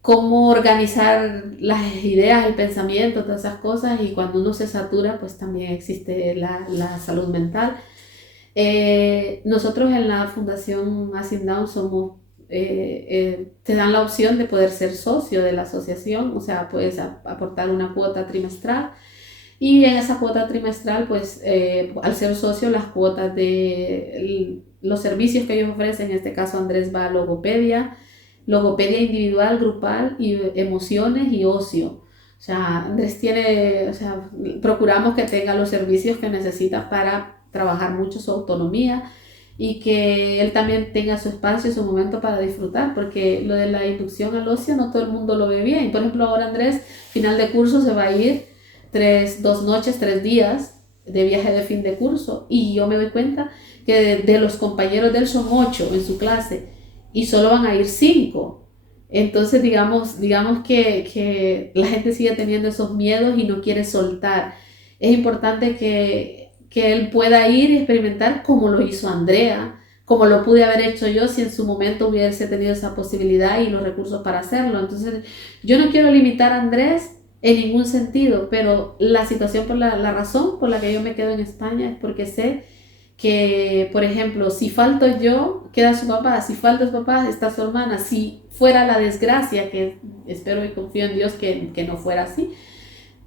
cómo organizar las ideas, el pensamiento, todas esas cosas, y cuando uno se satura, pues también existe la salud mental. Nosotros en la Fundación Acid Down te dan la opción de poder ser socio de la asociación, o sea, puedes aportar una cuota trimestral, y en esa cuota trimestral, pues al ser socio, las cuotas de los servicios que ellos ofrecen, en este caso Andrés va a logopedia individual, grupal, y emociones y ocio. O sea, Andrés tiene, o sea, procuramos que tenga los servicios que necesita para trabajar mucho su autonomía y que él también tenga su espacio, su momento para disfrutar, porque lo de la inducción al ocio no todo el mundo lo ve bien. Por ejemplo, ahora Andrés, final de curso, se va a ir 2 noches, 3 días de viaje de fin de curso, y yo me doy cuenta que de los compañeros de él son 8 en su clase y solo van a ir 5. Entonces digamos que la gente sigue teniendo esos miedos y no quiere soltar. Es importante que él pueda ir y experimentar como lo hizo Andrea, como lo pude haber hecho yo si en su momento hubiese tenido esa posibilidad y los recursos para hacerlo. Entonces yo no quiero limitar a Andrés en ningún sentido, pero la situación, la razón por la que yo me quedo en España es porque sé que, por ejemplo, si falto yo, queda su papá; si falta su papá, está su hermana; si fuera la desgracia, que espero y confío en Dios que no fuera así,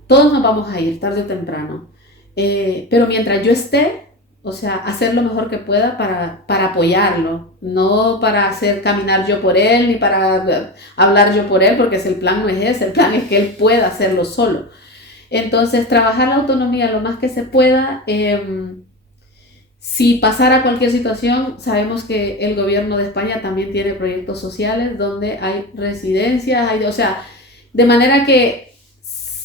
todos nos vamos a ir tarde o temprano. Pero mientras yo esté, o sea, hacer lo mejor que pueda para apoyarlo, no para hacer caminar yo por él, ni para hablar yo por él, porque el plan no es ese, el plan es que él pueda hacerlo solo. Entonces, trabajar la autonomía lo más que se pueda. Si pasara cualquier situación, sabemos que el gobierno de España también tiene proyectos sociales donde hay residencias, o sea, de manera que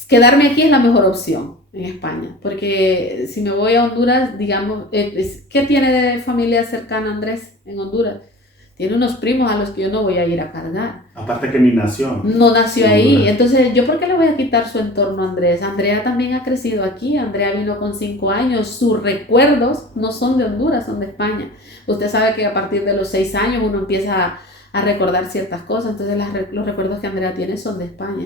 quedarme aquí es la mejor opción en España, porque si me voy a Honduras, digamos, ¿qué tiene de familia cercana Andrés en Honduras? Tiene unos primos a los que yo no voy a ir a cargar. Aparte que ni nació. No nació ahí. Entonces, ¿yo por qué le voy a quitar su entorno a Andrés? Andrea también ha crecido aquí. Andrea vino con 5 años. Sus recuerdos no son de Honduras, son de España. Usted sabe que a partir de los 6 años uno empieza a recordar ciertas cosas. Entonces, los recuerdos que Andrea tiene son de España.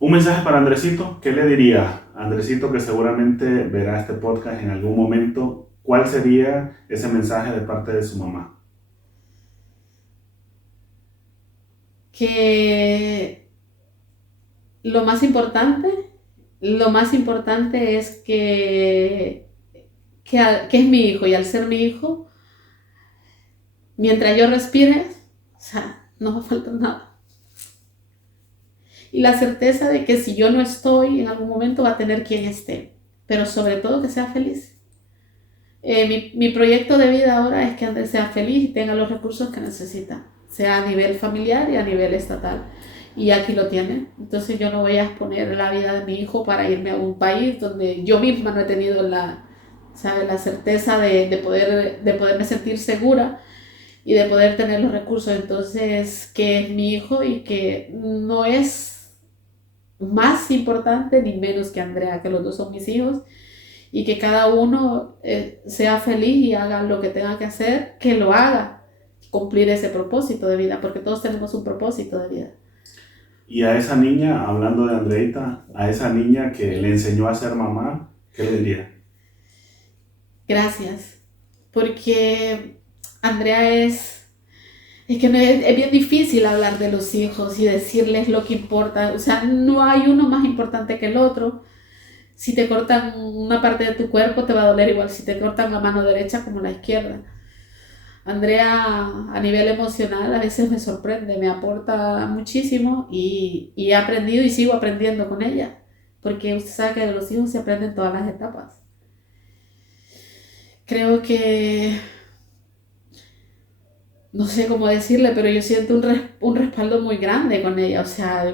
Un mensaje para Andresito. ¿Qué le diría a Andresito, que seguramente verá este podcast en algún momento? ¿Cuál sería ese mensaje de parte de su mamá? Que lo más importante es que es mi hijo, y al ser mi hijo, mientras yo respire, o sea, no me falta nada. Y la certeza de que si yo no estoy, en algún momento va a tener quien esté, pero sobre todo que sea feliz. Mi proyecto de vida ahora es que Andrés sea feliz y tenga los recursos que necesita, sea a nivel familiar y a nivel estatal. Y aquí lo tiene. Entonces yo no voy a exponer la vida de mi hijo para irme a un país donde yo misma no he tenido la certeza de poderme sentir segura y de poder tener los recursos. Entonces, que es mi hijo y que no es más importante ni menos que Andrea, que los dos son mis hijos, y que cada uno sea feliz y haga lo que tenga que hacer, que lo haga, cumplir ese propósito de vida, porque todos tenemos un propósito de vida. Y a esa niña, hablando de Andreita, a esa niña que le enseñó a ser mamá, ¿qué le diría? Gracias, porque Andrea es que es bien difícil hablar de los hijos y decirles lo que importa. O sea, no hay uno más importante que el otro. Si te cortan una parte de tu cuerpo, te va a doler igual si te cortan la mano derecha como la izquierda. Andrea, a nivel emocional, a veces me sorprende, me aporta muchísimo, y he aprendido y sigo aprendiendo con ella, porque usted sabe que de los hijos se aprenden todas las etapas. Creo que, no sé cómo decirle, pero yo siento un respaldo muy grande con ella. O sea,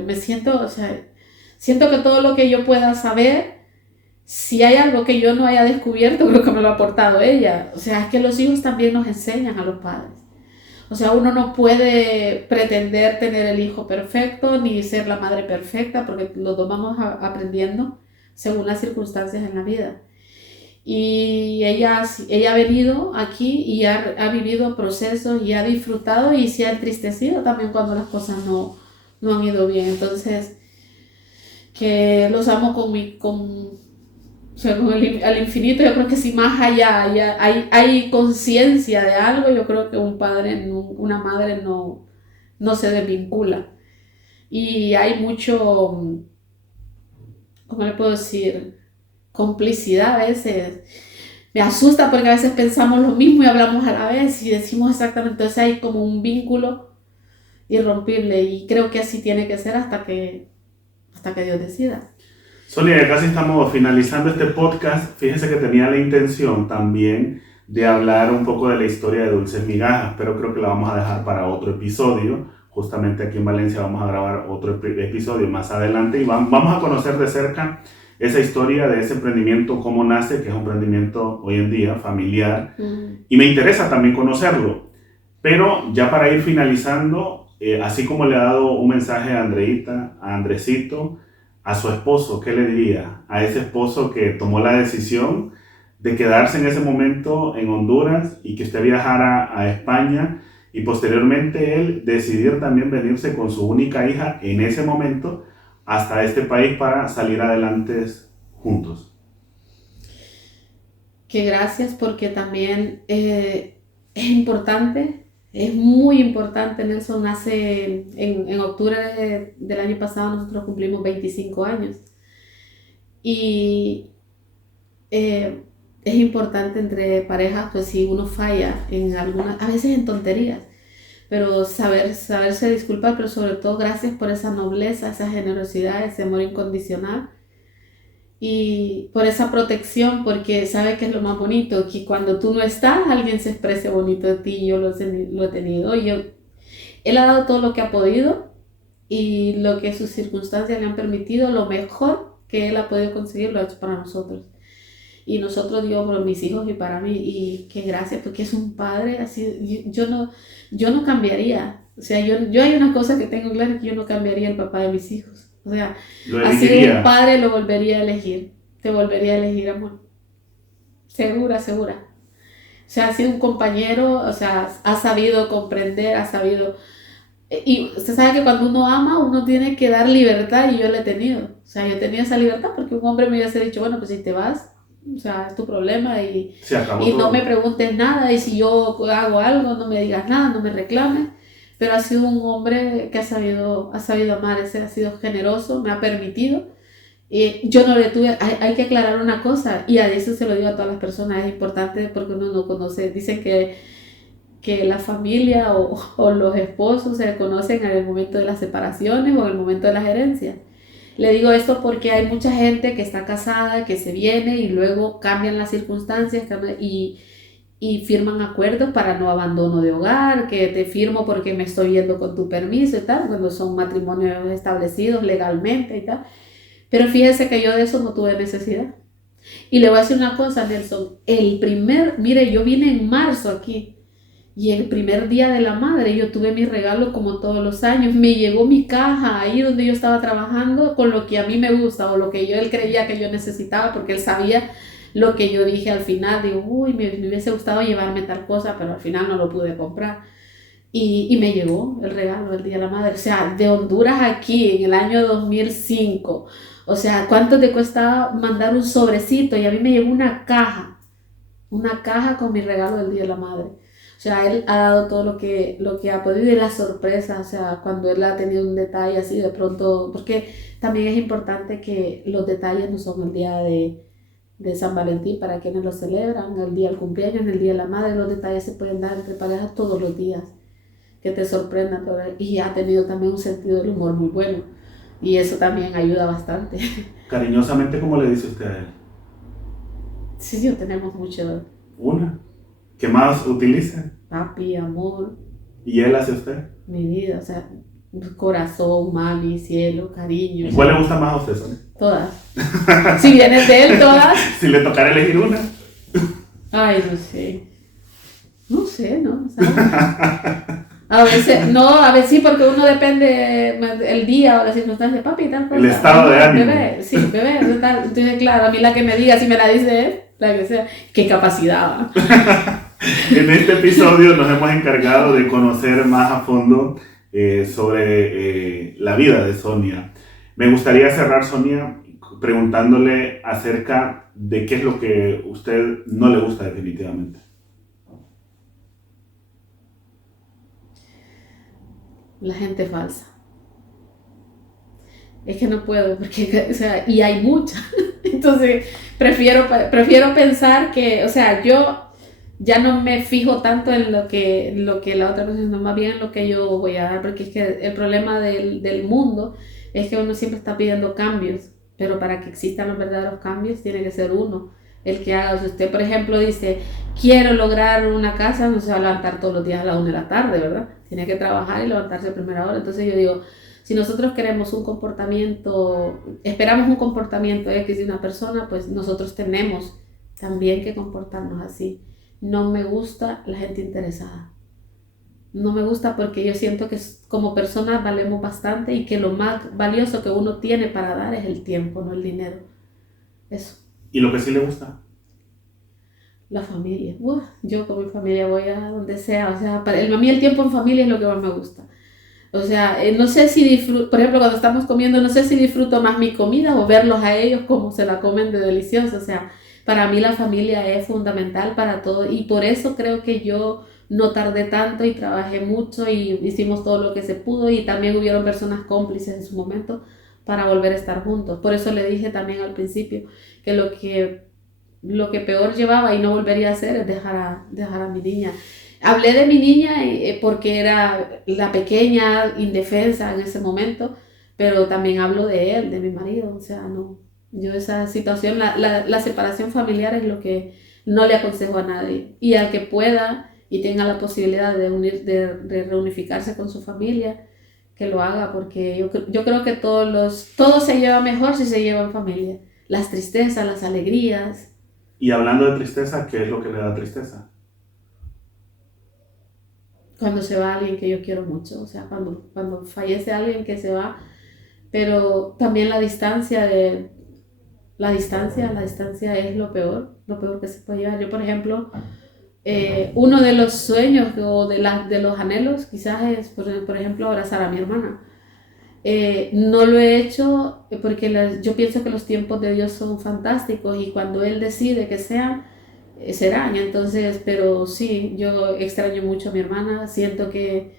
siento que todo lo que yo pueda saber, si hay algo que yo no haya descubierto, creo que me lo ha aportado ella. O sea, es que los hijos también nos enseñan a los padres. O sea, uno no puede pretender tener el hijo perfecto ni ser la madre perfecta, porque los dos vamos aprendiendo según las circunstancias en la vida. Y ella ha venido aquí y ha vivido procesos y ha disfrutado y se ha entristecido también cuando las cosas no han ido bien. Entonces, que los amo al infinito. Yo creo que si más allá hay conciencia de algo, yo creo que un padre, una madre no se desvincula. Y hay mucho, ¿cómo le puedo decir? Complicidad a veces. Me asusta porque a veces pensamos lo mismo y hablamos a la vez y decimos exactamente. Entonces hay como un vínculo irrompible, y creo que así tiene que ser hasta que hasta que Dios decida. Sonia, ya casi estamos finalizando este podcast. Fíjese que tenía la intención también de hablar un poco de la historia de Dulces Migajas, pero creo que la vamos a dejar para otro episodio. Justamente aquí en Valencia vamos a grabar otro episodio más adelante y vamos a conocer de cerca esa historia de ese emprendimiento, cómo nace, que es un emprendimiento hoy en día familiar. Y me interesa también conocerlo. Pero ya para ir finalizando, así como le ha dado un mensaje a Andreita, a Andresito, a su esposo, ¿qué le diría? A ese esposo que tomó la decisión de quedarse en ese momento en Honduras y que usted viajara a España y posteriormente él decidir también venirse con su única hija en ese momento hasta este país para salir adelante juntos. Que gracias, porque también es importante, es muy importante. Nelson nace en octubre del año pasado, nosotros cumplimos 25 años. Y es importante entre parejas, pues si uno falla en algunas, a veces en tonterías, pero saberse disculpar, pero sobre todo gracias por esa nobleza, esa generosidad, ese amor incondicional y por esa protección, porque sabe que es lo más bonito, que cuando tú no estás, alguien se exprese bonito de ti. Yo lo he tenido, él ha dado todo lo que ha podido y lo que sus circunstancias le han permitido, lo mejor que él ha podido conseguir lo ha hecho para nosotros. Y nosotros, digo, por mis hijos y para mí, y qué gracias, porque es un padre así. Yo no cambiaría. O sea, yo hay una cosa que tengo clara, que yo no cambiaría el papá de mis hijos. O sea, así un padre lo volvería a elegir. Te volvería a elegir, amor. Segura. O sea, ha sido un compañero, o sea, ha sabido comprender, ha sabido... Y usted sabe que cuando uno ama, uno tiene que dar libertad, y yo la he tenido. O sea, yo tenía esa libertad porque un hombre me hubiese dicho, bueno, pues si te vas, o sea, es tu problema y no me preguntes nada, y si yo hago algo, no me digas nada, no me reclames. Pero ha sido un hombre que ha sabido amar, ha sido generoso, me ha permitido. Yo no le tuve, hay que aclarar una cosa, y a eso se lo digo a todas las personas, es importante porque uno no conoce, dicen que la familia o los esposos se conocen en el momento de las separaciones o en el momento de las herencias. Le digo esto porque hay mucha gente que está casada, que se viene y luego cambian las circunstancias y firman acuerdos para no abandono de hogar, que te firmo porque me estoy yendo con tu permiso y tal, cuando son matrimonios establecidos legalmente y tal. Pero fíjese que yo de eso no tuve necesidad. Y le voy a decir una cosa, Nelson, mire, yo vine en marzo aquí. Y el primer día de la madre yo tuve mi regalo como todos los años. Me llegó mi caja ahí donde yo estaba trabajando con lo que a mí me gusta o lo que él creía que yo necesitaba, porque él sabía lo que yo dije al final. Digo, uy, me hubiese gustado llevarme tal cosa, pero al final no lo pude comprar. Y me llegó el regalo del Día de la Madre. O sea, de Honduras aquí en el año 2005. O sea, ¿cuánto te cuesta mandar un sobrecito? Y a mí me llegó una caja con mi regalo del Día de la Madre. O sea, él ha dado todo lo que ha podido, y la sorpresa, o sea, cuando él ha tenido un detalle así de pronto, porque también es importante que los detalles no son el día de San Valentín para quienes lo celebran, el día del cumpleaños, el Día de la Madre. Los detalles se pueden dar entre parejas todos los días, que te sorprendan, y ha tenido también un sentido del humor muy bueno, y eso también ayuda bastante. Cariñosamente, ¿cómo le dice usted a él? Sí, tenemos mucho. ¿Una? ¿Qué más utiliza? Papi, amor. ¿Y él hacia usted? Mi vida, o sea, corazón, mami, cielo, cariño. ¿Y cuál le gusta más a usted, Sonia? Todas. Si vienes de él, todas. Si le tocara elegir una. Ay, no sé. No sé, ¿no? ¿Sabes? A veces sí, porque uno depende el día o la circunstancia, papi, tal cosa. El estado de ánimo. Bebé, sí, bebé, tal. Entonces, claro, a mí la que me diga, si me la dice él, la que sea, qué capacidad. En este episodio nos hemos encargado de conocer más a fondo sobre la vida de Sonia. Me gustaría cerrar, Sonia, preguntándole acerca de qué es lo que a usted no le gusta definitivamente. La gente falsa. Es que no puedo, porque, o sea, y hay mucha. Entonces, prefiero pensar que, o sea, yo ya no me fijo tanto en lo que la otra persona, sino más bien en lo que yo voy a dar, porque es que el problema del mundo es que uno siempre está pidiendo cambios, pero para que existan los verdaderos cambios tiene que ser uno el que haga. Si usted, por ejemplo, dice, quiero lograr una casa, no se va a levantar todos los días a la 1 de la tarde, ¿verdad? Tiene que trabajar y levantarse a primera hora. Entonces yo digo, si nosotros queremos un comportamiento, esperamos un comportamiento X de una persona, pues nosotros tenemos también que comportarnos así. No me gusta la gente interesada. No me gusta porque yo siento que como personas valemos bastante y que lo más valioso que uno tiene para dar es el tiempo, no el dinero. Eso. ¿Y lo que sí le gusta? La familia. Yo con mi familia voy a donde sea. O sea, a mí el tiempo en familia es lo que más me gusta. O sea, no sé si disfruto, por ejemplo, cuando estamos comiendo, no sé si disfruto más mi comida o verlos a ellos como se la comen de delicioso. O sea, para mí la familia es fundamental para todo y por eso creo que yo no tardé tanto y trabajé mucho y hicimos todo lo que se pudo y también hubieron personas cómplices en su momento para volver a estar juntos. Por eso le dije también al principio que lo que peor llevaba y no volvería a hacer es dejar a mi niña. Hablé de mi niña porque era la pequeña, indefensa en ese momento, pero también hablo de él, de mi marido, o sea, no, yo esa situación, la separación familiar es lo que no le aconsejo a nadie, y al que pueda y tenga la posibilidad de reunificarse con su familia, que lo haga, porque yo creo que todo se lleva mejor si se lleva en familia, las tristezas, las alegrías. Y hablando de tristeza, ¿qué es lo que le da tristeza? Cuando se va alguien que yo quiero mucho, o sea, cuando fallece alguien que se va, pero también la distancia es lo peor que se puede llevar. Yo, por ejemplo, uno de los sueños o de los anhelos quizás es, por ejemplo, abrazar a mi hermana. No lo he hecho porque yo pienso que los tiempos de Dios son fantásticos y cuando Él decide que sean, serán. Entonces, pero sí, yo extraño mucho a mi hermana, siento que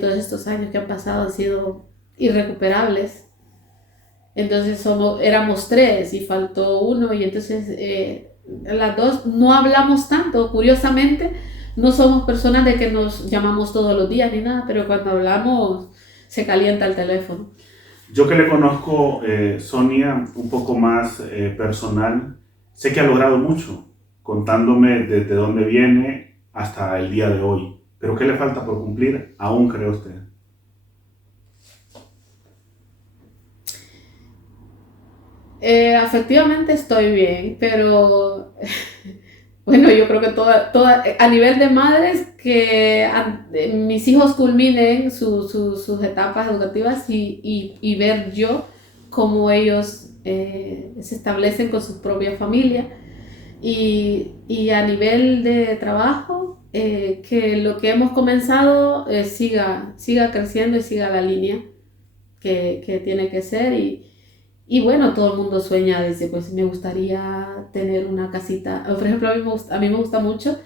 todos estos años que han pasado han sido irrecuperables. Entonces éramos tres y faltó uno y entonces las dos no hablamos tanto, curiosamente, no somos personas de que nos llamamos todos los días ni nada, pero cuando hablamos se calienta el teléfono. Yo que le conozco, Sonia, un poco más personal, sé que ha logrado mucho, contándome desde dónde viene hasta el día de hoy. Pero ¿qué le falta por cumplir? Aún cree usted. Afectivamente estoy bien, pero bueno, yo creo que a nivel de madres, que mis hijos culminen sus etapas educativas y ver yo cómo ellos se establecen con su propia familia. Y a nivel de trabajo, que lo que hemos comenzado siga creciendo y siga la línea que tiene que ser. Y bueno, todo el mundo sueña, dice, pues me gustaría tener una casita. Por ejemplo, a mí me gusta mucho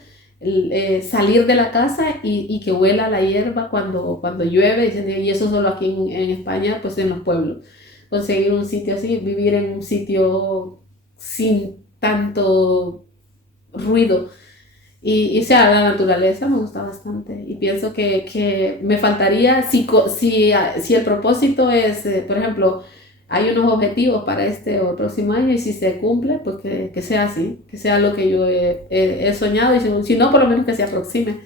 salir de la casa y que huela la hierba cuando llueve. Dicen, y eso solo aquí en España, pues en los pueblos. Conseguir un sitio así, vivir en un sitio sin tanto ruido. O sea, la naturaleza me gusta bastante y pienso que me faltaría, si el propósito es, por ejemplo, hay unos objetivos para este o el próximo año y si se cumple, pues que sea así, que sea lo que yo he soñado y si no, por lo menos que se aproxime.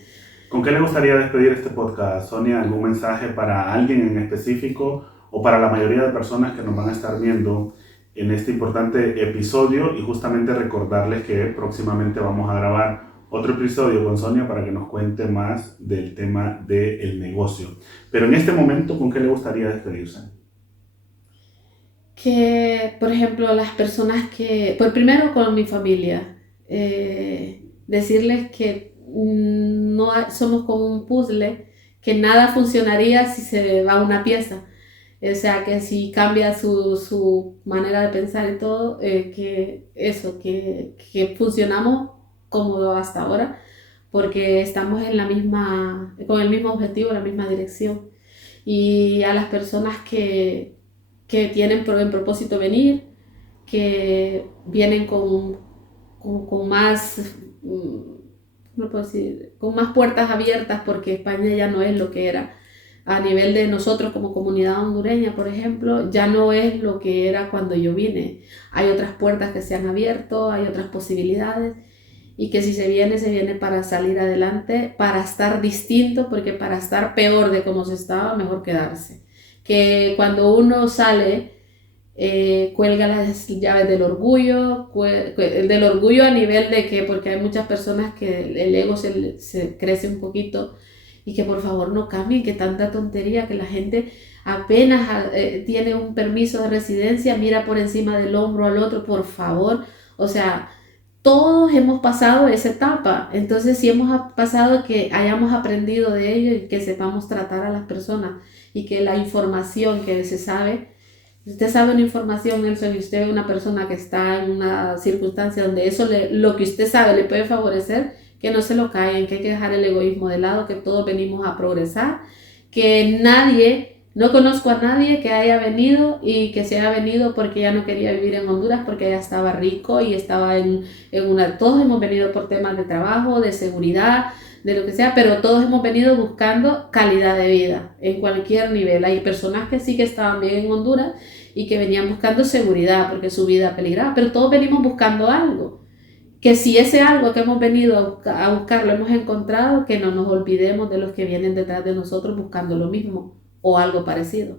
¿Con qué le gustaría despedir este podcast, Sonia? ¿Algún mensaje para alguien en específico o para la mayoría de personas que nos van a estar viendo en este importante episodio? Y justamente recordarles que próximamente vamos a grabar otro episodio con Sonia para que nos cuente más del tema del negocio. Pero en este momento, ¿con qué le gustaría despedirse? Que, por ejemplo, las personas pues primero con mi familia, decirles que no somos como un puzzle, que nada funcionaría si se va una pieza. O sea, que si cambia su manera de pensar y todo, que funcionamos como hasta ahora, porque estamos con el mismo objetivo, la misma dirección. Y a las personas que tienen en propósito venir, que vienen con más ¿cómo puedo decir? Con más puertas abiertas, porque España ya no es lo que era. A nivel de nosotros como comunidad hondureña, por ejemplo, ya no es lo que era cuando yo vine. Hay otras puertas que se han abierto, hay otras posibilidades, y que si se viene para salir adelante, para estar distinto, porque para estar peor de como se estaba, mejor quedarse. Que cuando uno sale, cuelga las llaves del orgullo a nivel de que, porque hay muchas personas que el ego se crece un poquito, y que por favor no cambien, que tanta tontería, que la gente apenas tiene un permiso de residencia, mira por encima del hombro al otro, por favor. O sea, todos hemos pasado esa etapa, entonces si hemos pasado, que hayamos aprendido de ello y que sepamos tratar a las personas, y que la información que se sabe, usted sabe una información, Nelson, y usted ve una persona que está en una circunstancia donde lo que usted sabe le puede favorecer, que no se lo caigan, que hay que dejar el egoísmo de lado, que todos venimos a progresar, que no conozco a nadie que haya venido y que se haya venido porque ya no quería vivir en Honduras, porque ya estaba rico y estaba todos hemos venido por temas de trabajo, de seguridad, de lo que sea, pero todos hemos venido buscando calidad de vida en cualquier nivel. Hay personas que sí que estaban bien en Honduras y que venían buscando seguridad porque su vida peligraba, pero todos venimos buscando algo. Que si ese algo que hemos venido a buscar lo hemos encontrado, que no nos olvidemos de los que vienen detrás de nosotros buscando lo mismo o algo parecido.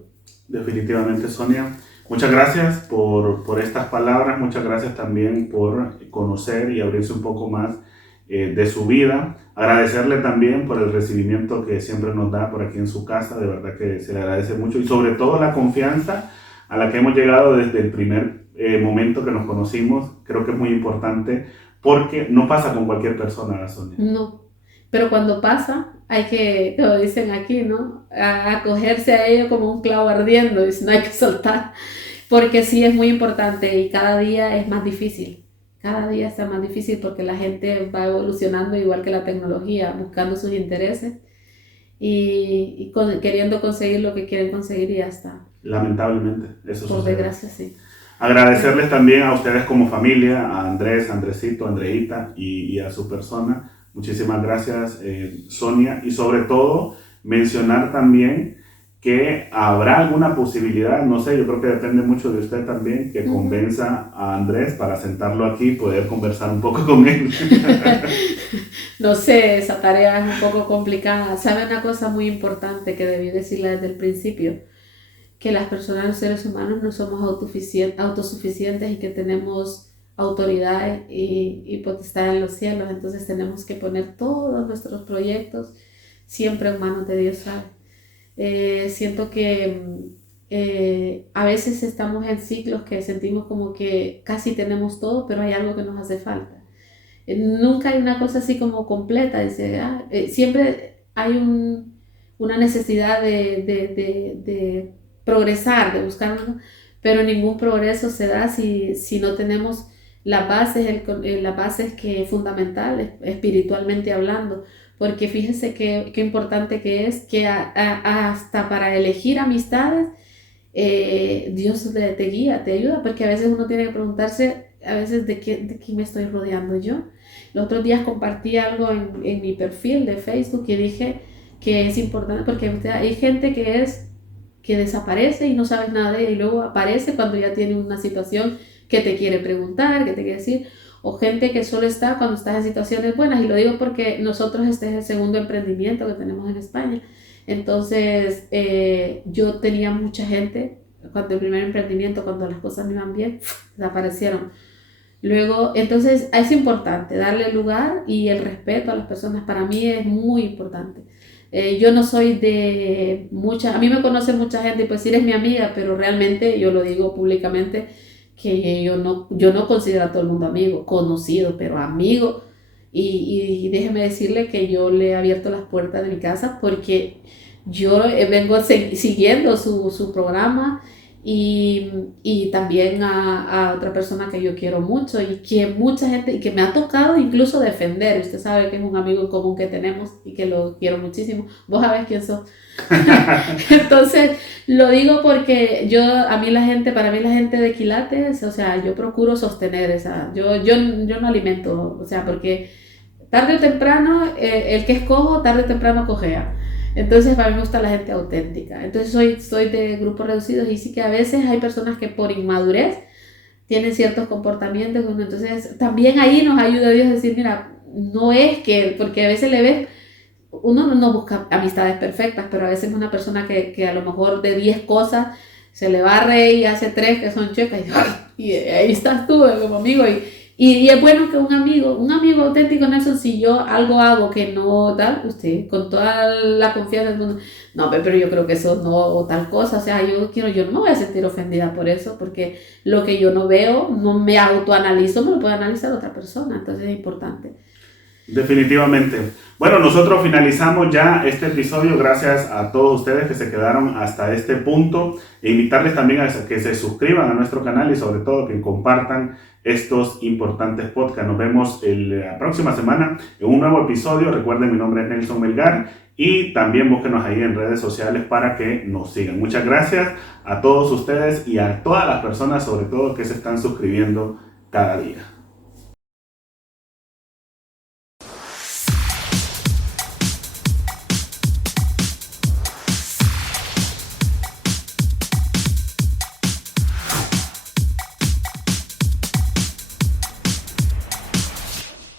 Definitivamente, Sonia. Muchas gracias por estas palabras, muchas gracias también por conocer y abrirse un poco más de su vida. Agradecerle también por el recibimiento que siempre nos da por aquí en su casa, de verdad que se le agradece mucho, y sobre todo la confianza a la que hemos llegado desde el primer momento que nos conocimos. Creo que es muy importante, porque no pasa con cualquier persona, Sonia. No, pero cuando pasa, hay que, como dicen aquí, ¿no? Acogerse a ello como un clavo ardiendo, y no hay que soltar, porque sí es muy importante y cada día es más difícil. Cada día está más difícil porque la gente va evolucionando igual que la tecnología, buscando sus intereses y queriendo conseguir lo que quieren conseguir, y ya está. Lamentablemente, eso Por sucede. desgracia, sí. Agradecerles también a ustedes como familia, a Andrés, Andresito, Andreita y a su persona. Muchísimas gracias, Sonia. Y sobre todo, mencionar también que habrá alguna posibilidad, no sé, yo creo que depende mucho de usted también, que convenza a Andrés para sentarlo aquí y poder conversar un poco con él. No sé, esa tarea es un poco complicada. ¿Sabe una cosa muy importante que debí decirle desde el principio? Que las personas, los seres humanos, no somos autosuficientes y que tenemos autoridad y potestad en los cielos. Entonces tenemos que poner todos nuestros proyectos siempre en manos de Dios, ¿sabe? Siento que a veces estamos en ciclos que sentimos como que casi tenemos todo, pero hay algo que nos hace falta. Nunca hay una cosa así como completa. Siempre hay una necesidad de progresar, de buscar, pero ningún progreso se da si no tenemos las bases que es fundamental, espiritualmente hablando, porque fíjese qué importante que es que hasta para elegir amistades, Dios te guía, te ayuda, porque a veces uno tiene que preguntarse, a veces de quién me estoy rodeando yo. Los otros días compartí algo en mi perfil de Facebook y dije que es importante, porque hay gente que desaparece y no sabes nada de ella, y luego aparece cuando ya tiene una situación que te quiere preguntar, que te quiere decir, o gente que solo está cuando estás en situaciones buenas. Y lo digo porque nosotros, este es el segundo emprendimiento que tenemos en España. Entonces yo tenía mucha gente cuando el primer emprendimiento, cuando las cosas no iban bien, desaparecieron. Luego, entonces es importante darle lugar y el respeto a las personas. Para mí es muy importante. Yo no soy a mí me conoce mucha gente y pues sí eres mi amiga, pero realmente yo lo digo públicamente que yo no considero a todo el mundo amigo, conocido, pero amigo. Y déjeme decirle que yo le he abierto las puertas de mi casa porque yo vengo siguiendo su programa, y también a otra persona que yo quiero mucho y que mucha gente, y que me ha tocado incluso defender. Usted sabe que es un amigo en común que tenemos y que lo quiero muchísimo. Vos sabés quién sos. Entonces lo digo porque para mí la gente de Quilates, o sea, yo procuro sostener esa, yo no alimento, o sea, porque tarde o temprano, el que es cojo, tarde o temprano cojea. Entonces, para mí me gusta la gente auténtica. Entonces, soy de grupos reducidos y sí que a veces hay personas que por inmadurez tienen ciertos comportamientos. Entonces, también ahí nos ayuda Dios a decir, mira, no es que, porque a veces le ves, uno no busca amistades perfectas, pero a veces una persona que a lo mejor de 10 cosas se le barre y hace 3 que son checas y ahí estás tú como amigo y es bueno que un amigo auténtico, Nelson, si yo algo hago que no tal, usted con toda la confianza del mundo, no, pero yo creo que eso no, o tal cosa, o sea, yo no me voy a sentir ofendida por eso, porque lo que yo no veo, no me autoanalizo, me lo puede analizar otra persona, entonces es importante. Definitivamente. Bueno, nosotros finalizamos ya este episodio. Gracias a todos ustedes que se quedaron hasta este punto. E invitarles también a que se suscriban a nuestro canal y sobre todo que compartan estos importantes podcasts. Nos vemos la próxima semana en un nuevo episodio. Recuerden, mi nombre es Nelson Melgar y también búsquenos ahí en redes sociales para que nos sigan. Muchas gracias a todos ustedes y a todas las personas sobre todo que se están suscribiendo cada día.